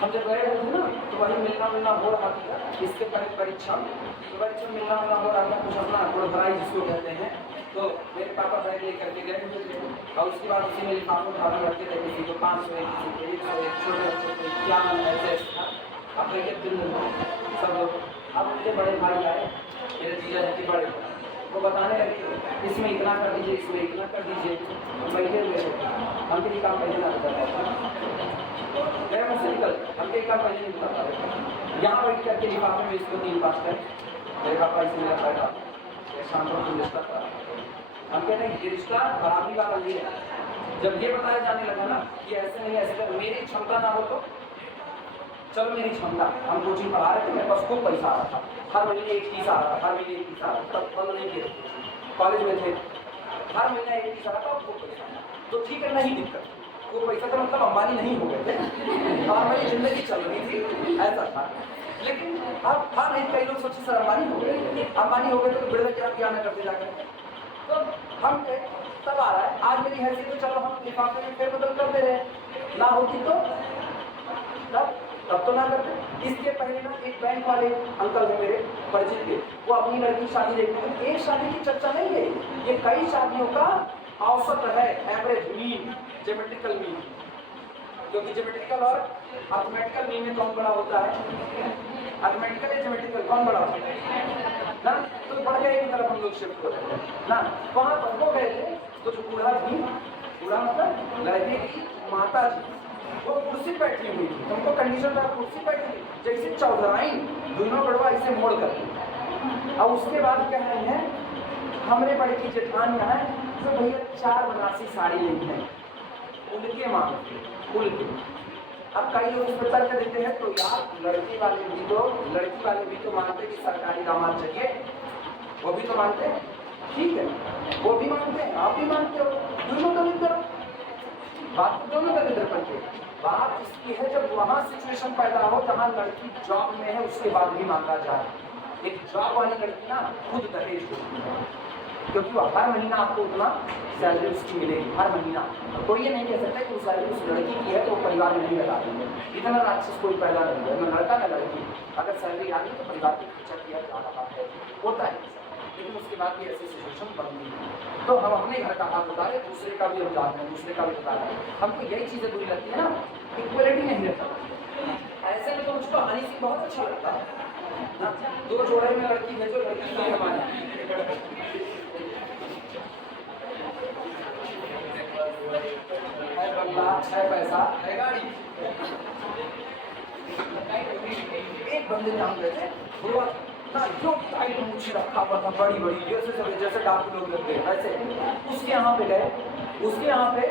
हम जब गए थे ना तो वही मिलना हो रहा था, इसके पहले परीक्षा मिलना हो रहा था, कुछ अपना गुड़भराई जिसको कहते हैं। तो मेरे पापा बैग लेकर के गए और उसके बाद उसी में लिफाफे उठाने लगते थे, किसी को 500 किसी को 100, छोटे बच्चे को क्या ऐसे था। अब भैया दिन सब लोग, अब उनके बड़े भाई आए, मेरे जीजा जी के बड़े, वो बताने लगे इसमें इतना कर दीजिए, इसमें इतना कर दीजिए। बैठे हुए हम के काम पहले ना होता, मेरे मुँह से निकल हम के काम पहले नहीं होता था। यहाँ बैठ करके लिफाफे में इसको 3 5 कर मेरे पापा इसमें बैठा शाम को रिश्ता था। हम कहते हैं ये रिश्ता बराबरी वाला ये है। जब ये बताया जाने लगा ना कि ऐसे नहीं ऐसे कर, मेरी क्षमता ना हो तो चलो मेरी क्षमता, हम कोचिंग पढ़ा रहे थे, मेरे पास खूब पैसा आ रहा था, हर महीने एक फीस आ रहा था, हर महीने एक फीस आ रहा था, तब बंद नहीं किए कॉलेज में थे, हर महीने एक फीस आ रहा था और खूब पैसा, तो ठीक है नहीं दिक्कत, वो पैसा का मतलब अंबानी नहीं हो गए थे और मेरी जिंदगी चल रही थी, ऐसा था। लेकिन अब हाँ नहीं, कई लोग सोचे सर अंबानी हो गए तो बिड़े क्या न करते जाकर, तो हम तब आ रहा है आज मेरी हैसियत, तो चलो हम लिफाफे में फेरबदल कर दे रहे हैं, ना होती तो तब तो ना करते। इसके पहले ना एक बैंक वाले अंकल है मेरे परिचित के, वो अपनी लड़की की शादी देखने में, एक शादी की चर्चा नहीं है, ये कई शादियों का औसत है, एवरेज मीन, ज्योमेट्रिकल मीन, क्योंकि ज्योमेट्रिकल और अर्थमेटिकल मीन में कौन बड़ा होता है? अर्थमेटिकल या ज्योमेट्रिकल कौन बड़ा होता है ना? तो बढ़ गए की तरफ हम लोग शिफ्ट हो रहे हैं ना। वहाँ पर वो गए थे तो जो बूढ़ा मतलब लड़के की माता जी, वो कुर्सी बैठी हुई थी, हमको कंडीशन था कुर्सी बैठी थी जैसे चौधराई दोनों गड़वा इसे मोड़ कर, और उसके बाद कह रहे हैं हमरे बड़े की जेठान यहाँ है तो भैया 4 बनारसी साड़ी लेनी है, उनके मांगते उनके। अब कई लोग उसमें तर्क देते हैं तो यार लड़की वाले भी तो मानते कि सरकारी दामाद चाहिए, वो भी तो मानते हैं, ठीक है वो भी मानते हैं, आप भी मानते हो, दोनों का निधर, बात तो दोनों का निधर करते। बात इसकी है जब वहाँ सिचुएशन पैदा हो जहाँ लड़की जॉब में है उसके बाद भी मांगा जाए। एक जॉब वाली लड़की ना खुद दहेज देती है, क्योंकि वो हर महीना आपको उतना सैलरी उसकी मिलेगी हर महीना, तो ये नहीं कह सकता कि वो सैलरी उस लड़की की है तो वो परिवार में नहीं लगा देंगे। इतना राक्षस कोई पैदा नहीं है, न लड़का न लड़की, अगर सैलरी आ गई तो परिवार की खर्चा किया जा रहा है, होता है, लेकिन उसके बाद भी ऐसी सिचुएशन बनती है। तो हम अपने घर का हाथ बता रहे, दूसरे का भी हम जानते हैं, दूसरे का भी बता रहे हैं, हमको यही चीज़ें बुरी लगती है ना, इक्वलिटी नहीं रहता। ऐसे में तो मुझको हनी सिंह बहुत अच्छा लगता है ना, 2 जोड़े में लड़की भेजो, लड़की की हमारी है बंगला, है पैसा, है गाड़ी। एक बंदे जहाँ गए थे वो ना जो टाइट मुझे रखा हुआ था, बड़ी जैसे डाकू लोग लगते हैं ऐसे, उसके यहाँ पे गए, उसके यहाँ पे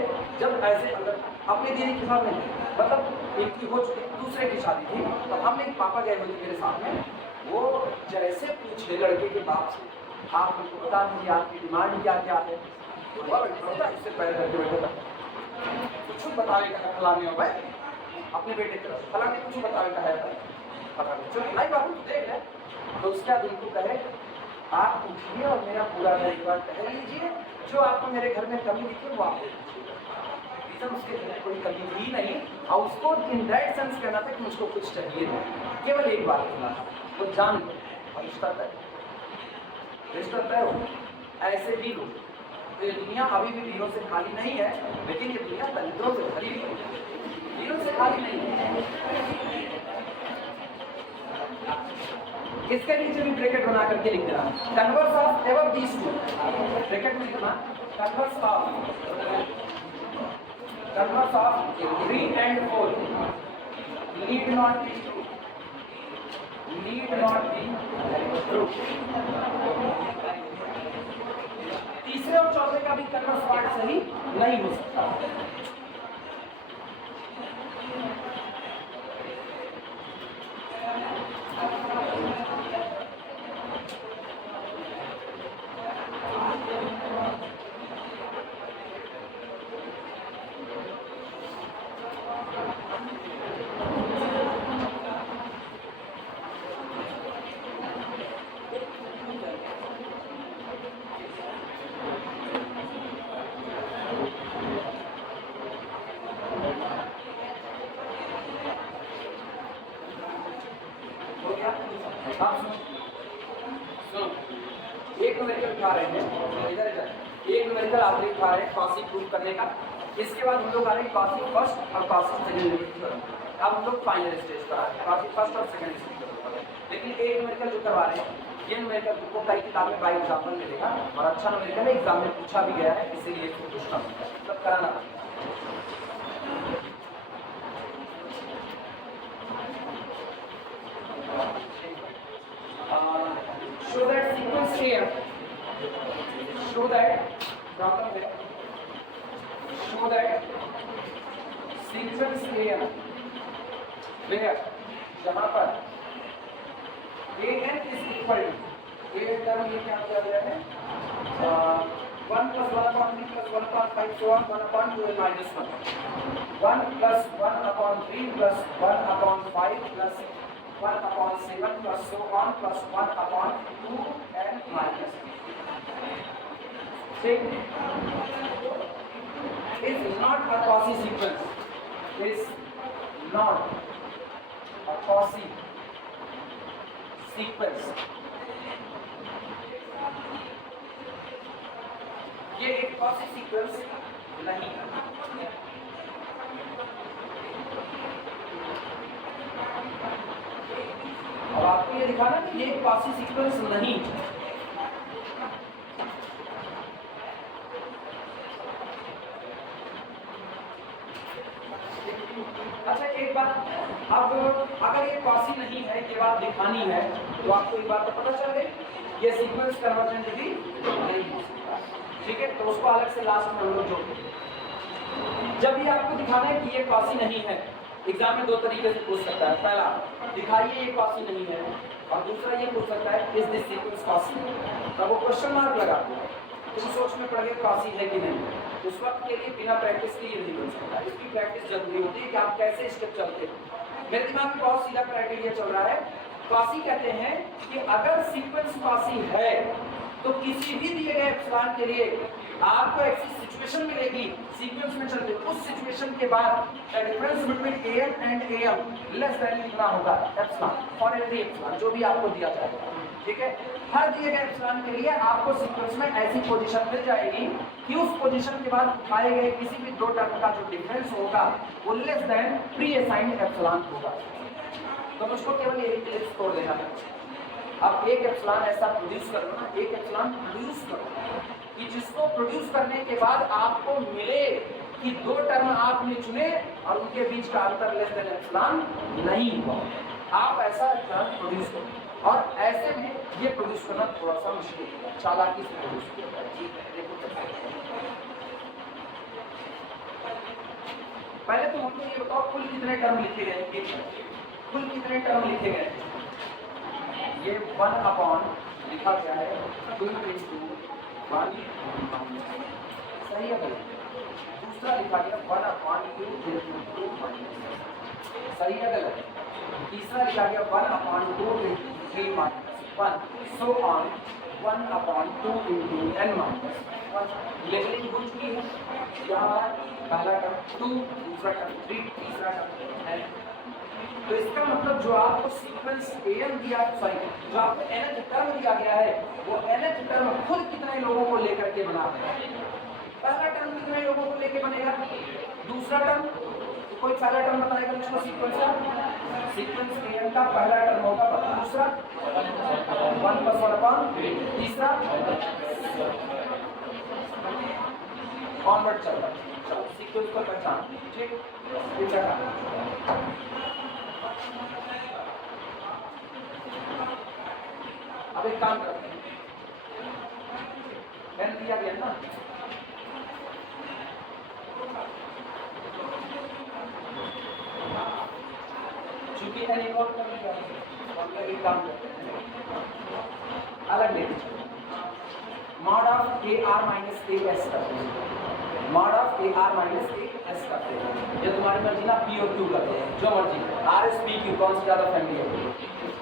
जब ऐसे अगर अपनी दीदी के साथ नहीं, मतलब एक की हो चुकी दूसरे की शादी थी, तो हमने एक पापा गए हुए थे मेरे साथ में, वो जैसे पूछे लड़के के बाप से आप हमको बता दीजिए आपकी डिमांड क्या क्या है, तो वह बैठा उससे पैर करके बैठा था, कुछ बताएगा फलाने हो भाई अपने बेटे की तरफ, फलाने कुछ बताएगा है चलो नहीं बाबू देख ले, तो उसका दिल को कहे आप उठिए और मेरा पूरा घर एक बार टहल लीजिए, जो आपको मेरे घर में कमी दिखे वो आप रीजन उसके घर में कोई कमी ही नहीं, और उसको इन दैट सेंस कहना था कि मुझको कुछ चाहिए नहीं, केवल एक बार कहना था, वो जान और रिश्ता तय, रिश्ता तय हो। ऐसे भी लोग, तो ये दुनिया अभी भी वीरों से खाली नहीं है, लेकिन ये दुनिया दलितों से भरी हुई है, वीरों से खाली नहीं है। इसके नीचे भी ब्रैकेट बना करके लिख देना, converse of ever these two, bracket में लिखना converse of 3 and 4 need not be true, need not be true। तीसरे और चौथे का भी कन्वर्स पार्ट सही नहीं हो सकता। एक न्यूमेरिकल उठा रहे हैं, इधर एक न्यूमेरिकल आखिरी उठा रहे हैं कॉसी प्रूव करने का। इसके बाद हम लोग आ रहे हैं कॉसी फर्स्ट और कॉसी सेकंड। अब हम लोग फाइनल स्टेज पर आ रहे हैं, कॉसी फर्स्ट और सेकंड स्टेज पर। लेकिन एक न्यूमेरिकल जो करवा रहे हैं, ये न्यूमेरिकल को कई किताब में बाय एग्जाम्पल मिलेगा और अच्छा न्यूमेरिकल है, एग्जाम में पूछा भी गया है, इसीलिए इसको पूछना मतलब कराना। show that sequence here, show that problem here, show that sequence here where जहाँ पर an is equal to a term ये क्या किया गया है 1 plus 1 upon 3 plus 1 upon 5 so on 1 upon 2n minus 1, 1 plus 1 upon 3 plus 1 upon 5 plus 1 upon 7 plus so on plus 1 upon 2 and minus 6 is not a Cauchy sequence, is not a Cauchy sequence। ये एक Cauchy sequence नहीं है। अब आपको ये दिखाना कि ये एक Cauchy सीक्वेंस नहीं। अच्छा एक बात, अब अगर ये Cauchy नहीं है, ये बात दिखानी है, तो आपको एक बात तो पता चल गई, ये सीक्वेंस कन्वर्जेंट भी नहीं हो सकता। ठीक है, तो उसको अलग से लास्ट में हम लोग जोड़ देंगे। जब ये आपको दिखाना है कि ये Cauchy नहीं है, एग्जाम में दो तरीके से पूछ सकता है। पहला, दिखाइए ये Cauchy नहीं है, और दूसरा ये पूछ सकता है इज दिस सीक्वेंस Cauchy। तब वो क्वेश्चन मार्क लगा तुम सोच में पड़ गए Cauchy है कि नहीं। उस वक्त के लिए बिना प्रैक्टिस के ये नहीं बन सकता, इसकी प्रैक्टिस जरूरी होती है कि आप कैसे स्टेप चलते हो। मेरे दिमाग में बहुत सीधा क्राइटेरिया चल रहा है। Cauchy कहते हैं कि अगर सीक्वेंस Cauchy है तो किसी भी दिए गए एप्सिलॉन के लिए आपको ऐसी सिचुएशन मिलेगी सीक्वेंस में चलते, उस सिचुएशन के बाद the difference between am and am less than लिखना होगा एप्सिलॉन फॉर एवरी एप्सिलॉन जो भी आपको दिया जाएगा। ठीक है, हर दिए गए एप्सिलॉन के लिए आपको सीक्वेंस में ऐसी पोजीशन मिल जाएगी कि उस पोजीशन के बाद पाए गए किसी भी दो टर्म का जो डिफरेंस होगा वो less than pre assigned epsilon होगा। तो मुझको केवल यही क्लिप्स छोड़ देना है। अब एक एप्सिलॉन ऐसा प्रोड्यूस करो ना, एक एप्सिलॉन प्रोड्यूस करो कि जिसको प्रोड्यूस करने के बाद आपको मिले कि दो टर्म आपने चुने और उनके बीच का अंतर लेस देन एप्सिलॉन नहीं हुआ। आप ऐसा टर्म प्रोड्यूस करो, और ऐसे में ये प्रोड्यूस करना थोड़ा सा मुश्किल है, चालाकी से प्रोड्यूस करना। ठीक है, देखो पहले तो हमको ये बताओ कुल कितने टर्म लिखे गए, कुल कितने टर्म लिखे गए। ये 1 अपॉन लिखा गया है 2 into 1 सही है भाई। दूसरा लिखा गया 1 upon 2 into 2 minus सही है गलत। तीसरा लिखा गया 1 upon 2 into 3 minus 1 so on 1 upon 2 into n minus 1। Labelling हो चुकी है। यहाँ पहला टर्म 2, दूसरा टर्म 3, तीसरा टर्म n तो इसका मतलब जो आपको सीक्वेंस an दिया, सॉरी जो आपको nth टर्म दिया गया है वो nth टर्म खुद कितने लोगों को लेकर के बना है। पहला टर्म कितने लोगों को लेके बनेगा, दूसरा टर्म कोई पहला टर्म बताएगा मुझको सीक्वेंस का, सीक्वेंस an का पहला टर्म होगा, दूसरा 1 + 1 अपॉन, तीसरा ऑनवर्ड चल रहा है। चलो सीक्वेंस को पहचान, ठीक पीछे का अब एक काम करते हैं, n दिया गया ना, चूंकि n इन्वॉल्व कर लिया तो एक काम करते हैं, अलग लेते हैं, mod of AR minus AS करते हैं, mod of AR minus AS करते हैं। ये तुम्हारी मर्जी ना, P और Q करते हैं, जो मर्जी, RS PQ कौन सी ज्यादा फैमिली है,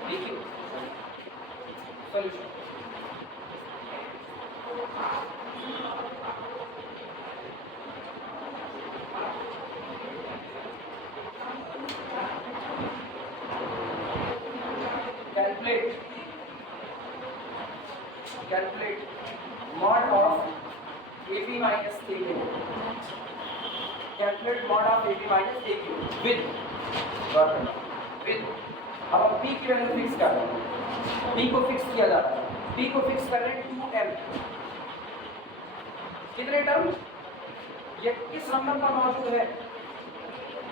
PQ solution. Calculate mod of AP minus AQ, calculate mod of AP minus AQ with अब हम P की वैल्यू फिक्स कर रहे हैं, P को फिक्स किया जा रहा है, P को फिक्स कर रहे हैं 2m, कितने टर्म, ये किस नंबर पर मौजूद है,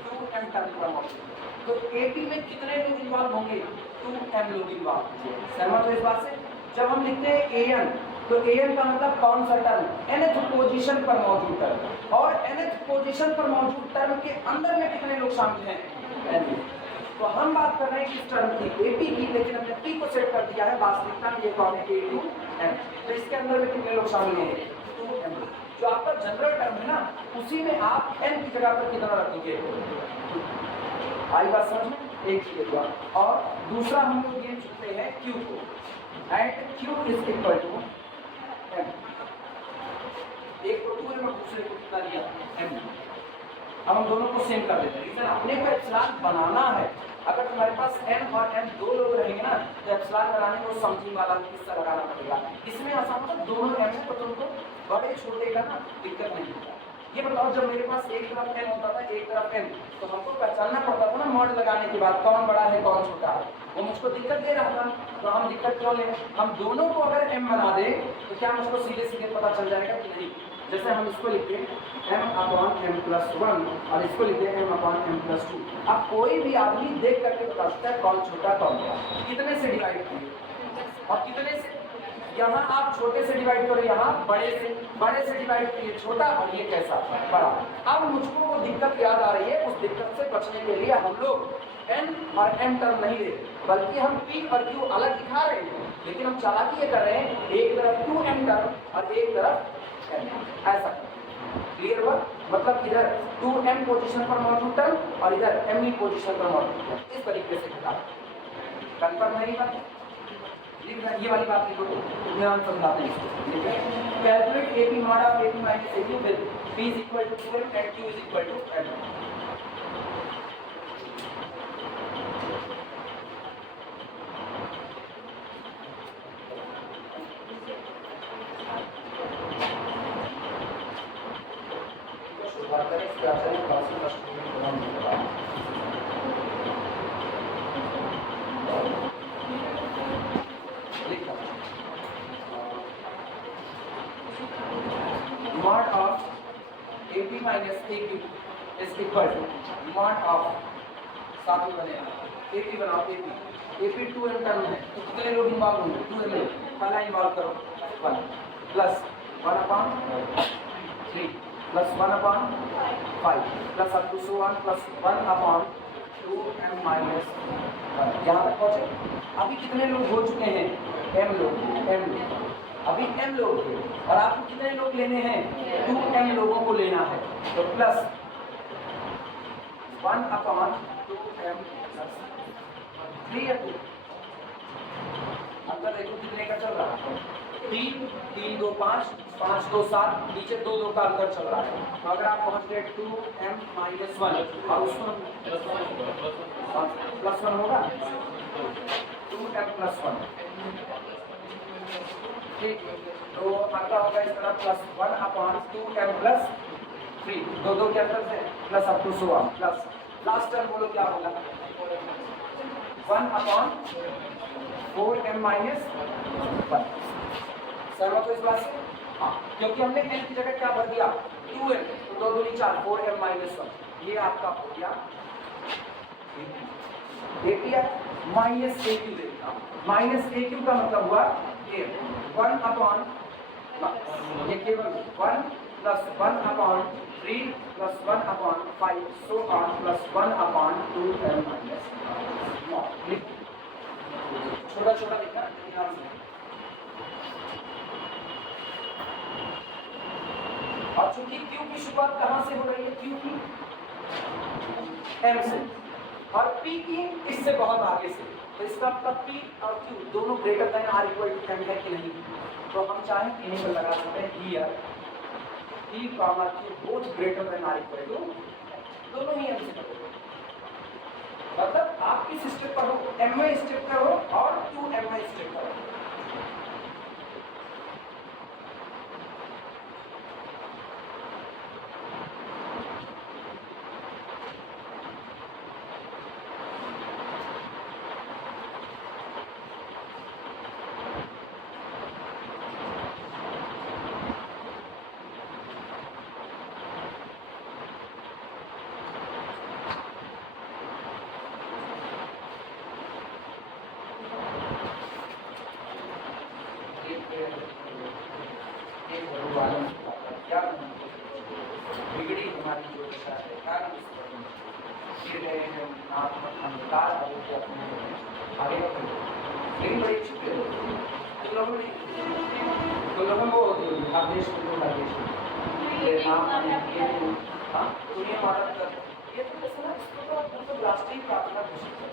2m टर्म पर मौजूद है। तो AP में कितने लोग इन्वॉल्व होंगे, 2m लोग इन्वॉल्व होंगे। सहमत हो इस बात से। जब हम लिखते हैं an, तो an का मतलब कौन सा टर्म, nth पोजीशन पर मौजूद टर्म, और nth पोजीशन पर मौजूद टर्म के अंदर में कितने लोग शामिल हैं, n। तो हम बात कर रहे हैं किस टर्म की, AP की, लेकिन हमने P को सेट कर दिया है, वास्तविकता में ये कौन है, A2m। तो इसके अंदर में कितने लोग शामिल हैं, 2m। जो आपका जनरल टर्म है ना, उसी में आप n की जगह पर कितना रखोगे, आई बात समझ में, एक ये हुआ। और दूसरा हम लोग ये चुनते हैं Q को, and Q is equal to m, एक को 2m और दूसरे को कितना लिया, m। अब हम दोनों को सेम कर देते हैं, इधर अपने को एप्सिलॉन बनाना है। अगर तुम्हारे पास n और m दो लोग रहेंगे ना, तो एप्सिलॉन बनाने को समथिंग वाला हिस्सा लगाना पड़ेगा। इसमें आसान होता है, दोनों m है तो तुमको बड़े छोटे का ना दिक्कत नहीं होता। ये बताओ, जब मेरे पास एक तरफ n होता था, एक तरफ m, तो हमको पहचानना पड़ता था ना मॉड लगाने के बाद कौन बड़ा है कौन छोटा है, वो मुझको दिक्कत दे रहा था। तो हम दिक्कत क्यों लें, हम दोनों को अगर m बना दे तो क्या मुझको सीधे सीधे पता चल जाएगा कि नहीं। जैसे हम इसको लिखते हैं m/m+1 और इसको लिखते हैं m/m+2। अब कोई भी आदमी देख करके बता सकता है कौन छोटा कौन बड़ा, कितने से डिवाइड किए और कितने से, यहाँ आप छोटे से डिवाइड करो, यहाँ बड़े से डिवाइड किए छोटा, और ये कैसा बड़ा। अब मुझको वो दिक्कत याद आ रही है, उस दिक्कत से बचने के लिए हम लोग n और m टर्म नहीं ले, बल्कि हम p और q अलग दिखा रहे हैं, लेकिन हम चालाकी ये कर रहे हैं, एक तरफ 2m टर्म और एक तरफ m, ऐसा। क्लियर हुआ, मतलब इधर 2m पोजीशन पर मौजूद टर्म और इधर m पोजीशन पर मौजूद टर्म, इस तरीके से दिखा। कंफर्म है ये बात, ये वाली बात लिखो, ध्यान समझाते हैं इसको। Calculate AP mod of AP minus AQ with P is equal to 2m and Q is equal to m। mod of AP minus AQ is equal to mod of, साथ में बनेगा AP बनाओ, AP 2m टर्म है, तो कितने लोग involve होंगे, 2m लोग। पहला इन्वॉल्व करो 1 plus 1/3 plus 1/5 plus up to 1 plus 1/2m minus 1। यहाँ तक पहुँचे। अभी कितने लोग हो चुके हैं, m लोग, अभी m लोग थे, और आपको कितने लोग लेने हैं, 2m लोगों को लेना है, तो प्लस 1/2m प्लस 3 अंदर देखो कितने का चल रहा है, 3 3 2 5 5 2 7 नीचे 2 2 का अंतर चल रहा है, तो अगर आप पहुंच गए 2m-1 और उसको +1 होगा 2m+1, ठीक। तो अगला होगा इस तरह +1/2m+3, 2 2 के अंतर से plus up to 100 plus last term बोलो क्या होगा 1/4m-1। सहमत हो इस बात से? हाँ, क्योंकि हमने n की जगह क्या भर दिया 2m, तो 2 दूनी 4 4m-1, ये आपका हो गया API माइनस AQ देखना, माइनस AQ का मतलब हुआ 1/, ये केवल 1 + 1/3 + 1/5 so on +1/2m-0। छोटा छोटा लिखना ध्यान से। और चूंकि Q की शुरुआत कहां से हो रही है, Q की M से और P की इससे बहुत आगे से, तो इसका मतलब P और Q दोनों ग्रेटर देन R = M है कि नहीं, तो हम चाहें कि इन्हीं पर लगा सकते हैं here P, Q both greater than R = दोनों ही M से करो, मतलब आप किस स्टेप पर हो, MI स्टेप पर हो और 2MI स्टेप पर हो। बिगड़ी हमारी जो दशा है कारण गिर गए हैं अंधकार आगे लेकिन बड़ी छुपे तो लोगों को आदेश दुनिया मदद कर ये तो मतलब राष्ट्रीय प्रार्थना घोषित कर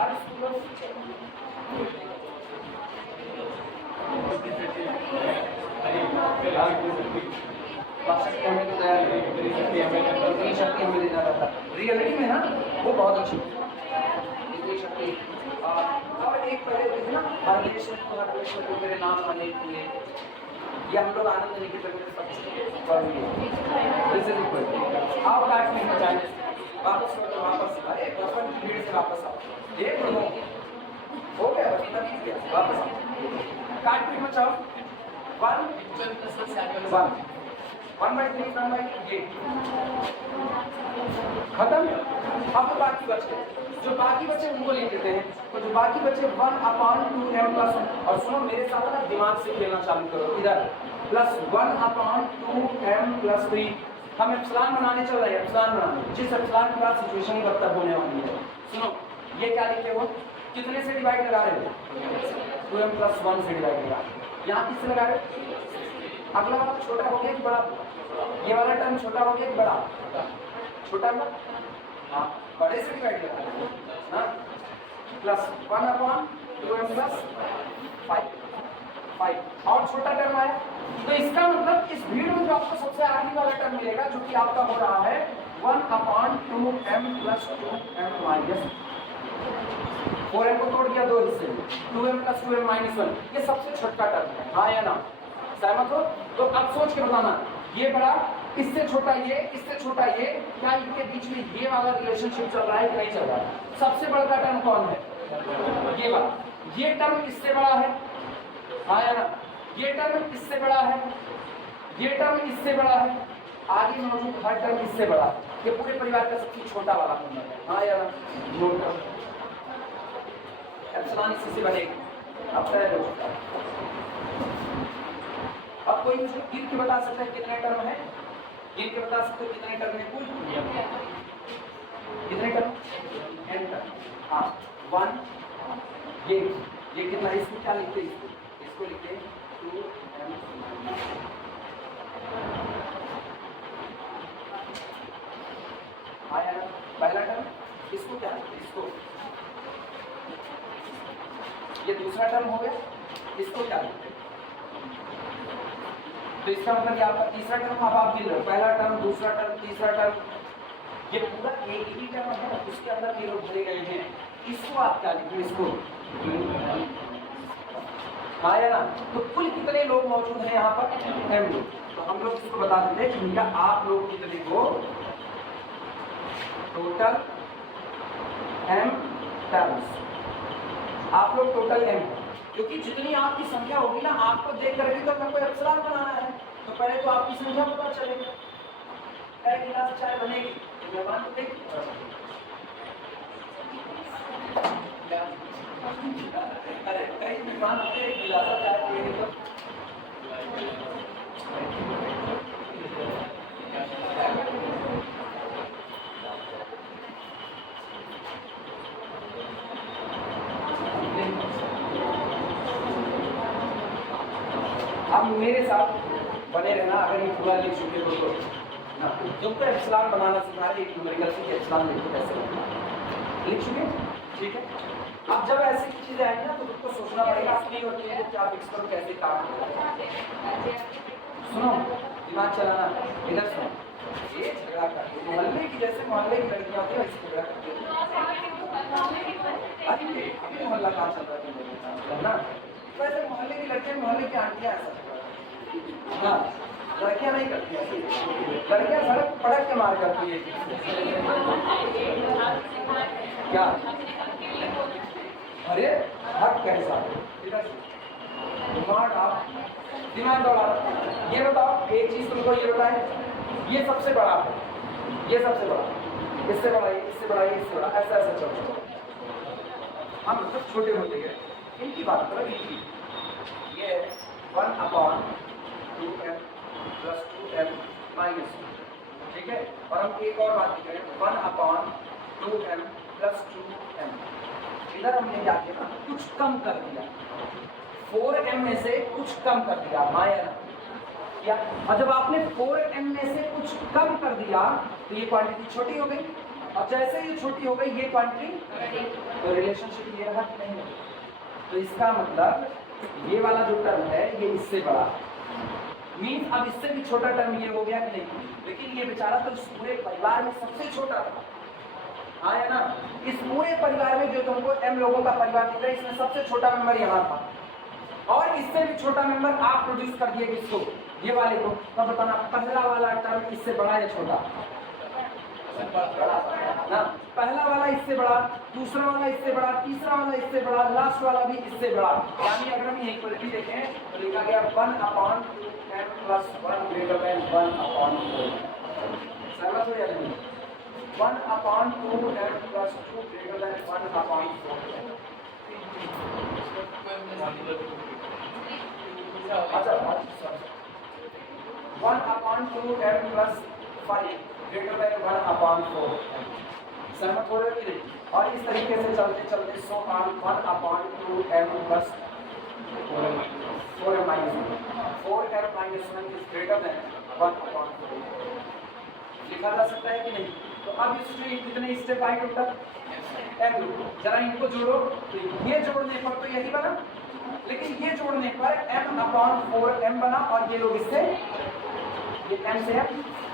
हर स्कूलों में शक्ति हमें देना रहता रियलिटी में ना वो बहुत अच्छी इतनी शक्ति। और एक पहले देखे ना हर देश में तो मेरे नाम आने के लिए ये हम लोग आनंद निकेतन में सब आओ काट नहीं बचाए वापस अरे बचपन की भीड़ से वापस आओ एक हो गया वापस आओ काट पीट मचाओ 1/3 खत्म। अब बाकी बचे जो बाकी बचे उनको लिख देते हैं, तो जो बाकी बचे 1/2m+1 और सुनो मेरे साथ ना दिमाग से खेलना चालू करो इधर +1/2m+3 हम एप्सिलॉन बनाने चल रहे हैं, एप्सिलॉन बनाने जिस एप्सिलॉन के बाद सिचुएशन ही बदतर होने वाली है। सुनो ये क्या लिखे हो कितने से डिवाइड लगा रहे हो 2m+1 से डिवाइड लगा यहाँ किससे लगा रहे हो अगला वाला छोटा हो गया कि बड़ा, ये वाला टर्म छोटा हो गया कि बड़ा, छोटा ना हाँ बड़े से डिवाइड कर हाँ +1/2m+5 और छोटा टर्म आया, तो इसका मतलब इस भीड़ में जो आपको सबसे आखिरी वाला टर्म मिलेगा जो कि आपका हो रहा है 1/2m+2m-, 4m को तोड़ दिया दो हिस्से में 2m+2m-1 ये सबसे छोटा टर्म है, हाँ या ना सहमत हो? तो अब सोच के बताना ये बड़ा इससे छोटा ये इससे छोटा ये, क्या इनके बीच में ये वाला रिलेशनशिप चल रहा है कि नहीं चल रहा है? सबसे बड़ा टर्म कौन है ये वाला, ये टर्म इससे बड़ा है हाँ या ना, ये टर्म इससे बड़ा है, ये टर्म इससे बड़ा है, आगे मौजूद हर टर्म इससे बड़ा है, ये पूरे परिवार का सबसे छोटा वाला नंबर है हाँ या ना। एप्सिलॉन इससे बनेगा अब तय हो चुका है। अब कोई मुझे गिन के बता सकता है कितने टर्म है, गिन के बता सकते हो कितने टर्म है कुल, कितने टर्म n टर्म हाँ 1 ये कितना है इसको क्या लिखते हैं इसको लिखते हैं 2m आया ना पहला टर्म इसको क्या लिखते हैं इसको, ये दूसरा टर्म हो गया इसको क्या लिखते हैं तो इसका मतलब कि आपका तीसरा टर्म अब आप गिन लो, पहला टर्म, दूसरा टर्म, तीसरा टर्म, ये पूरा एक ही टर्म है, उसके अंदर ये लोग भरे गए हैं। इसको आप क्या लिखो, इसको हाँ या ना। तो कुल कितने लोग मौजूद हैं यहाँ पर? m लोग। तो हम लोग इसको बता देते हैं कि भैया आप लोग कितने हो, टोटल m टर्म्स, आप लोग टोटल m, क्योंकि जितनी आपकी संख्या होगी ना, आपको देख करके तो हमको एप्सिलॉन बनाना है, तो पहले तो आपकी संख्या पता चलेगा, क्या गिलास चाय बनेगी तो मेहमान को देख अरे कई मेहमान आते हैं, गिलास चाय पिएंगे तो अब मेरे साथ बने रहना। अगर ये पूरा लिख चुके हो तो ना, तुमको एप्सिलॉन बनाना सिखा रहे, एक न्यूमेरिकल से एप्सिलॉन लिखो कैसे बनता है, लिख चुके, ठीक है। अब जब ऐसी चीजें आएंगी ना तो तुमको सोचना पड़ेगा अपनी और चीजों को क्या फिक्स करो, कैसे काम करो। सुनो, दिमाग चलाना, इधर सुनो, ये झगड़ा करती है मोहल्ले की, जैसे मोहल्ले की लड़कियां होती है वैसे झगड़ा करती है। अरे मोहल्ला कहाँ चल रहा है ना, वैसे मोहल्ले की लड़कियां, मोहल्ले की आंटियां ऐसा हाँ, लड़कियां नहीं करती है, लड़कियां सड़क पड़क के मार करती है। क्या अरे हक कैसा दिमाग दौड़ा। ये बताओ एक चीज तुमको ये बताए, ये सबसे बड़ा है, ये सबसे बड़ा, इससे बड़ा, इससे बड़ा, इससे बड़ा, ऐसा ऐसा चलता है। हम सब छोटे होते गए, इनकी बात करो, इनकी ये 1/2m + 2m - ठीक है। और हम एक और बात करें, 1/2m + 2m, इधर हमने क्या किया, कुछ कम कर दिया, 4m में से कुछ कम कर दिया, हाँ या ना। या और जब आपने 4m में से कुछ कम कर दिया तो ये क्वांटिटी छोटी हो गई, और जैसे ये छोटी हो गई ये क्वांटिटी, तो रिलेशनशिप ये रहा कि नहीं। तो इसका मतलब ये वाला जो टर्म है ये इससे बड़ा मीन्स, अब इससे भी छोटा टर्म ये हो गया कि नहीं, लेकिन ये बेचारा तो इस पूरे परिवार में सबसे छोटा था, हाँ या ना। इस पूरे परिवार में जो तुमको m लोगों का परिवार दिख रहा है, इसमें सबसे छोटा मेंबर यहाँ था, और इससे भी छोटा मेंबर आप प्रोड्यूस कर दिए किसको, ये वाले को। तो बताना पहला वाला टर्म इससे बड़ा या छोटा, ना पहला वाला इससे बड़ा, दूसरा वाला इससे बड़ा, तीसरा वाला इससे बड़ा, लास्ट वाला भी इससे बड़ा। यानी अगर हम ये इक्वलिटी देखें तो लिखा गया 1/2m + 1 > 1/4। सहमत हो या नहीं? 1/2m + 2 > 1/4। अच्छा 1/2m + 5 > 1/4। सहमत हो रहे कि नहीं? और इस तरीके से चलते चलते 1/2m + 4m - 1 4m - 1 is greater than 1/4 लिखा जा सकता है कि नहीं? तो अब इसमें कितने स्टेप आए टोटल, m। जरा इनको जोड़ो, तो ये जोड़ने पर तो यही बना, लेकिन ये जोड़ने पर m/4m बना, और ये लोग इससे ये m से m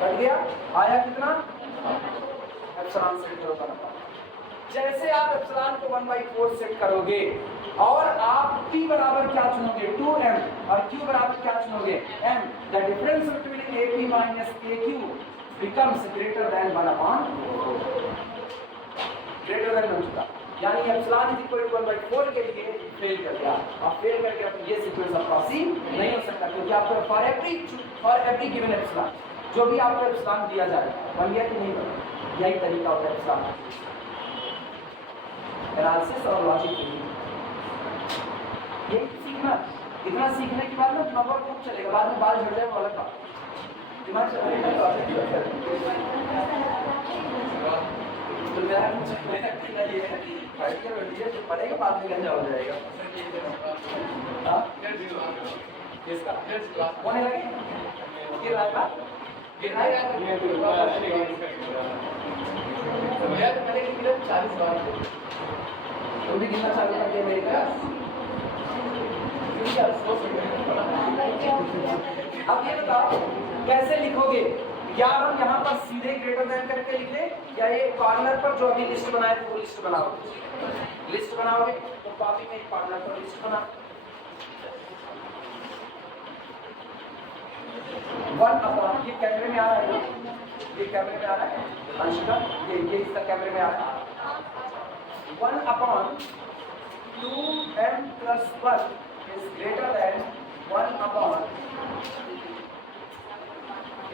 कट गया, आया कितना, एप्सिलॉन सेट करोगे। जैसे आप एप्सिलॉन को 1/4 सेट करोगे और आप t बराबर क्या चुनोगे, 2m, और q बराबर क्या चुनोगे, m, the difference between AP - AQ becomes greater than 1/4, greater than 1/4। यानी एप्सिलॉन = 1/4 के लिए फेल कर गया, और फेल कर गया तो ये सीक्वेंस ऑफ पॉसिबल नहीं हो सकता, क्योंकि आपको फॉर एवरी गिवन एप्सिलॉन जो भी आपको एप्सिलॉन दिया जाए, बन गया कि नहीं बना। यही तरीका होता है एप्सिलॉन एनालिसिस और लॉजिक। ये सीखना, इतना सीखने के बाद ना दिमाग खूब चलेगा, बाद में बाल झड़ जाए वो अलग बात, दिमाग चलेगा। तो मेरा ये पढ़ेगा बाद में गंजा हो जाएगा। किसका होने लगे गिर रहा है बात, गिर रहा है तो भैया मैंने गिरा 40 बार, तुम भी गिरना चालू कर दिया मेरी तरह। अब ये बताओ कैसे लिखोगे, या हम यहाँ पर सीधे ग्रेटर देन करके लिखे, या ये कॉर्नर पर जो अभी लिस्ट बनाए थे वो लिस्ट बनाओगे? लिस्ट बनाओगे तो कॉपी में एक कॉर्नर पर लिस्ट बना 1 अपॉन, ये कैमरे में आ रहा है, ये कैमरे में आ रहा है अंशिका, ये इसका कैमरे में आ रहा है, 1 upon 2m plus 1 is greater than 1 upon,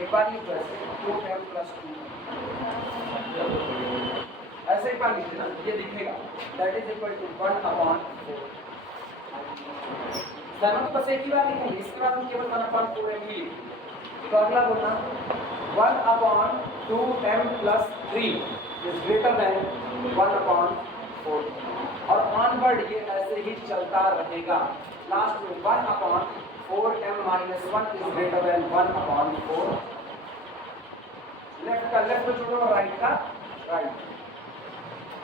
एक बार लिख दो 2m plus 2, ऐसे एक बार लिख देना, ये दिखेगा that is equal to 1 upon 4। तो बस एक ही बार लिखेंगे, इसके बाद हम केवल 1 upon 4m ही लिखेंगे। तो अगला बोलना 1 upon 2m plus 3 is greater than 1 upon 4, और ऑनवर्ड ये ऐसे ही चलता रहेगा। लास्ट में 1 अपॉन 4m minus 1 is greater than 1 upon 4। Left का लेफ्ट जोड़ो, राइट का राइट।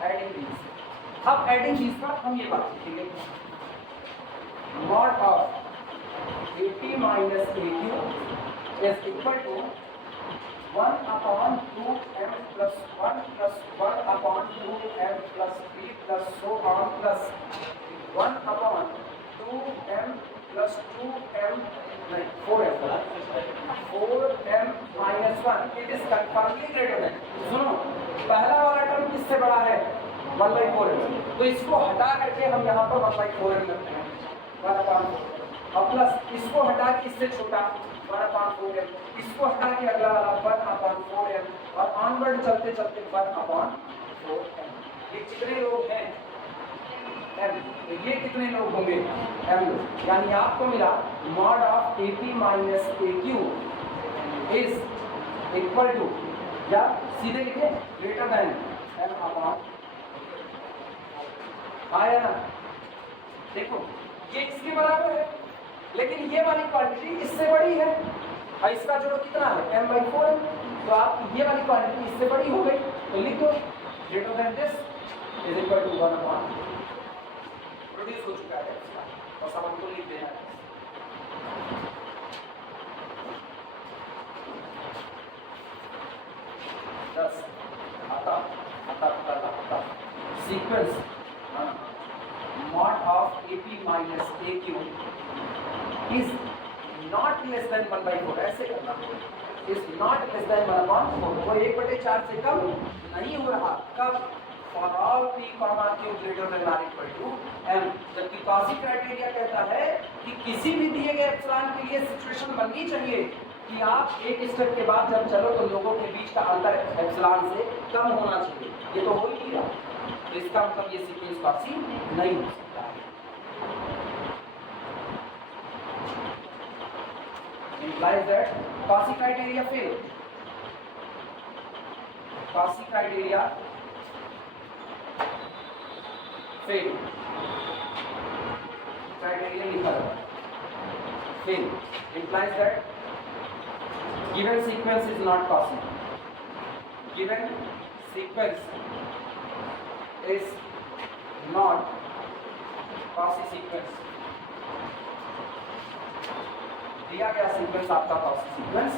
एडिंग दीज, अब एडिंग दीज का हम ये बात लिखेंगे, mod of AP minus AQ is equal to 1 upon 2m plus 1 plus 1 upon 2m plus 3 plus so on plus 1 upon 2m plus 2m like 4m minus 1, it is confirmably greater than। सुनो, पहला वाला term किससे बड़ा है? 1/4m, तो इसको हटा करके हम यहाँ पर 1/4m रखते हैं 1 upon 4, और प्लस इसको हटा के इससे छोटा 1 upon 4m, इसको हटा के अगला वाला 1 upon 4m, और ऑनवर्ड चलते चलते 1 upon 4m। ये कितने लोग हैं? m। ये कितने लोग होंगे? m लोग। यानी आपको मिला mod of AP minus AQ is equal to, या सीधे लिखे ग्रेटर देन m अपॉन, आया ना? देखो ये इसके बराबर है, लेकिन ये वाली क्वांटिटी इससे बड़ी है, और इसका जोड़ कितना है? m/4, तो आप ये वाली क्वांटिटी इससे बड़ी हो गई, तो लिख दो greater than this is equal to 1 upon, produce हो चुका है और सब हमको लिख देना है। आता sequence mod of AP minus AQ is not less than 1/4, ऐसे करना is not less than 1/4, वो 1/4 से कम नहीं हो रहा। कब? for all P, Q greater than or equal to M, जबकि कॉची क्राइटेरिया कहता है कि किसी भी दिए गए एप्सिलॉन के लिए सिचुएशन बननी चाहिए कि आप एक स्टेप के बाद जब चलो तो लोगों के बीच का अंतर एप्सिलॉन से कम होना चाहिए। ये तो हो ही नहीं रहा, तो इसका मतलब ये सीक्वेंस कॉची नहीं हो सकता है। implies that Cauchy criteria fail। Cauchy criteria fail, criteria लिखा है fail, implies that given sequence is not Cauchy, given sequence is not Cauchy sequence, दिया गया सीक्वेंस आपका Cauchy सीक्वेंस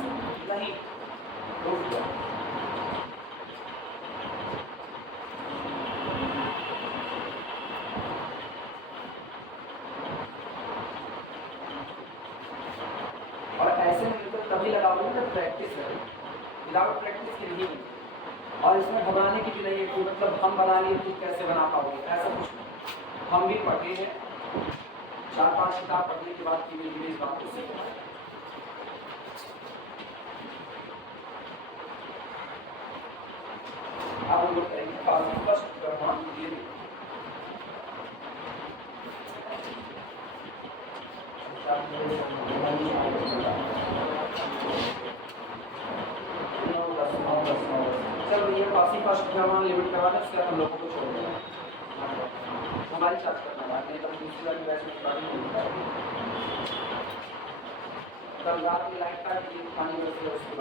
नहीं। और ऐसे में तो तभी लगाओगे जब प्रैक्टिस करें, विदाउट प्रैक्टिस के नहीं। और इसमें घबराने की भी नहीं है कि मतलब हम बना लिए तो कैसे बना पाओगे, ऐसा कुछ नहीं। हम भी पढ़े हैं, 4-5 किताब पढ़ने के बाद धीरे धीरे इस बात को सीखना है। अब हम लोग करेंगे फर्स्ट प्रमाण ये चलो ये Cauchy फर्स्ट प्रमाण लिमिट करवाना, उसके बाद हम लोगों को छोड़ देना, हमारी चार्ज करना बात नहीं, तब दूसरी वाली बैच में कल रात में लाइट काट दी पानी में, उसके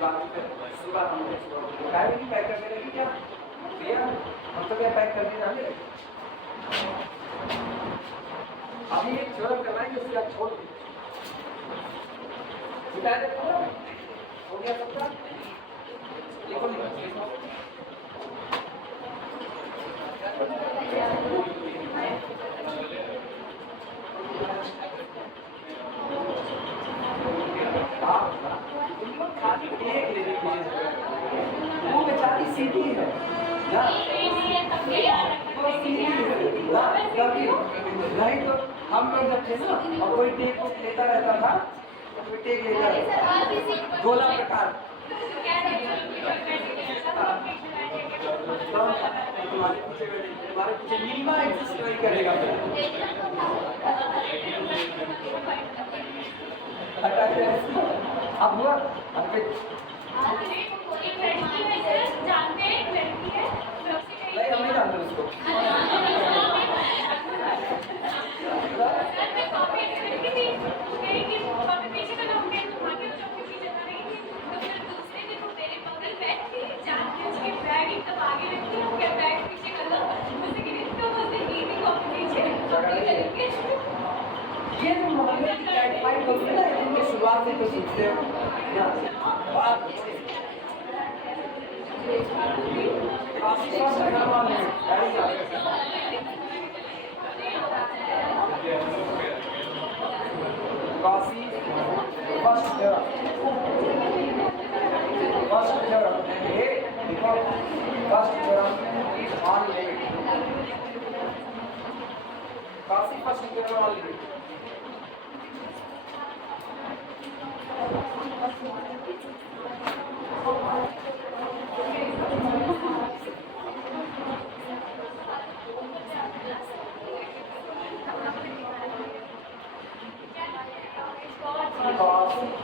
बाद फिर सुबह हम गाय भी पैक करके रखी क्या भैया, हम तो क्या पैक करके डाले। अभी एक थ्योरम करवाएंगे, उसके बाद छोड़ दीजिए। मिटा देते हो ना? हो गया सबका? लिखो लिखो। खाली एक ले लीजिए, वो बेचारी सीधी है ना, वो सीधी है ना, कभी नहीं तो हम लोग जब थे ना और कोई टेक लेता रहता था, कोई टेक लेता रहता था गोला प्रकार, तुम्हारे पीछे मिनिमा एग्जिस्ट नहीं करेगा। अब हुआ अब फिर नहीं, हम नहीं जानते उसको। ये जो मोहल्ले की कैट फाइट होती है ना, इनकी शुरुआत से तो सीखते हो बात काफी बात करना वाले काफी फर्स्ट ऑन लिमिट काफी फर्स्ट ऑन लिमिट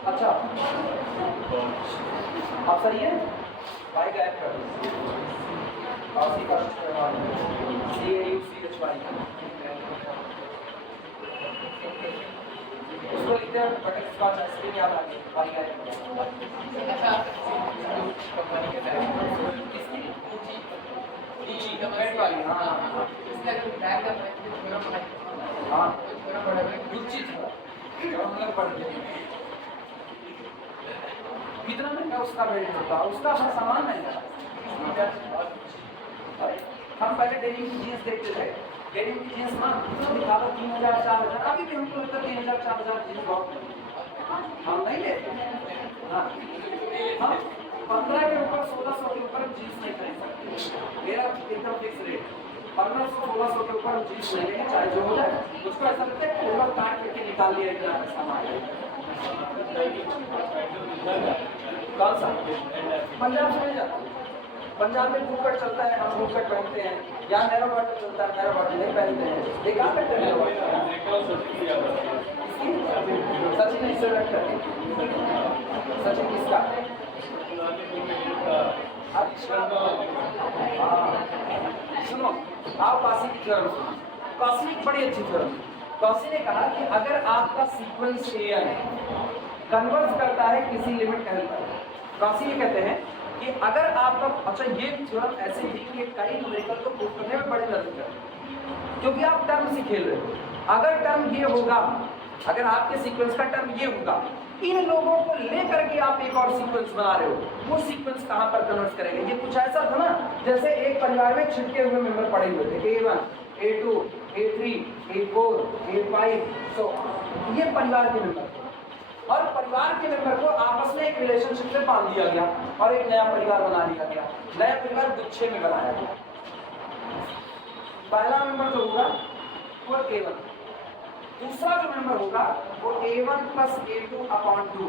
अच्छा अब सही है, भाई गायब कर काफी फर्स्ट CAUCHY उसको लिखते हैं बटन स्कॉच आइसक्रीम याद आ गई, भाई गायब रेड वाली। हाँ हाँ रुचि था हम लोग पढ़ते हैं कितना महंगा उसका रेट होता है, उसका हर सामान महंगा। हम पहले डेनिम की जीन्स देखते थे, डेनिम की जीन्स ना दिखाता 3000 4000, अभी भी हमको लगता है 3000 4000 जीन्स बहुत हम नहीं लेते। हाँ हम 15 के ऊपर 1600 के ऊपर जीन्स नहीं खरीद सकते, मेरा एकदम फिक्स रेट 1500 1600 के ऊपर जीन्स नहीं लेंगे, चाहे जो हो जाए। उसको ऐसा लगता है कि ओवर काट करके निकाल लिया इतना सामान। कौन सा पंजाब से मिल जाता है, पंजाब में बुकट चलता है, हम बुकट पहनते हैं, यहाँ नैरो बॉटल चलता है, नैरो बॉटल नहीं पहनते हैं, देखा करते हैं सचिन इंस्ट्रक्टर सचिन किसका? अच्छा हाँ सुनो, आप काशी की थ्योरम सुनो, काशी एक बड़ी अच्छी थ्योरम। काशी ने कहा कि अगर आपका सीक्वेंस एन कन्वर्ज करता है किसी लिमिट एल पर, काशी ये कहते हैं कि अगर आपका, अच्छा ये थ्योरम ऐसे ही कि कई न्यूमेरिकल को प्रूव करने में बड़ी मदद करते हैं, क्योंकि आप टर्म से खेल रहे हो। अगर टर्म ये होगा, अगर आपके सीक्वेंस का टर्म ये होगा, इन लोगों को लेकर के आप एक और सीक्वेंस बना रहे हो, वो सीक्वेंस कहां पर कन्वर्ट करेंगे? ये कुछ ऐसा था ना जैसे एक परिवार में छिटके हुए मेंबर पड़े हुए थे, A1 A2 A3 A4 A5, so ये परिवार के मेंबर थे, और परिवार के मेंबर को आपस में एक रिलेशनशिप में बांध दिया गया और एक नया परिवार बना दिया गया। नया परिवार गुच्छे में बनाया गया। पहला मेंबर जो होगा वो A1, दूसरा जो मेंबर होगा वो A1 प्लस A2 अपॉन 2,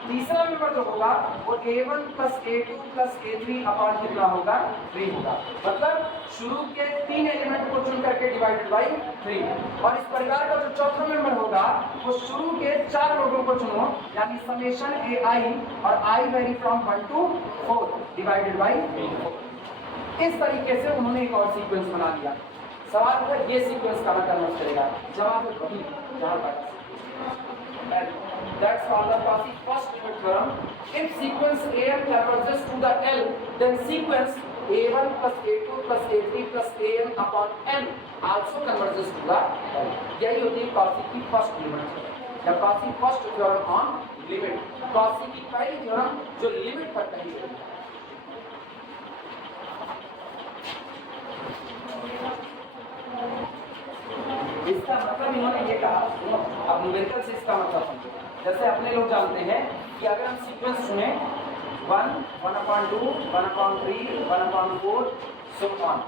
तीसरा मेंबर जो होगा वो A1 plus A2 plus A3 upon कितना होगा? 3 होगा। मतलब शुरू के 3 एलिमेंट को चुन करके डिवाइडेड बाई 3, और इस परिवार का जो चौथा मेंबर होगा वो शुरू के 4 लोगों को चुनो, यानी समेशन AI और I very from 1 to 4 divided by 4। इस तरीके से उन्होंने एक और सीक्वेंस बना दिया। सवाल है ये सीक्वेंस कहां कन्वर्ट करेगा? जवाब है वही जहां पर। That's called the Cauchy first limit theorem. If sequence AM converges to the L, then sequence A1 plus A2 plus A3 plus AN upon N also converges to the L. यही होती है Cauchy की first limit या Cauchy first theorem on limit, Cauchy की पहली theorem जो limit पर कही गई है। इसका मतलब इन्होंने ये कहा, अब न्यूमेरिकल से इसका मतलब समझो। जैसे अपने लोग जानते हैं कि अगर हम सीक्वेंस चुने 1, 1/2, 1/3, 1/4 सो ऑन,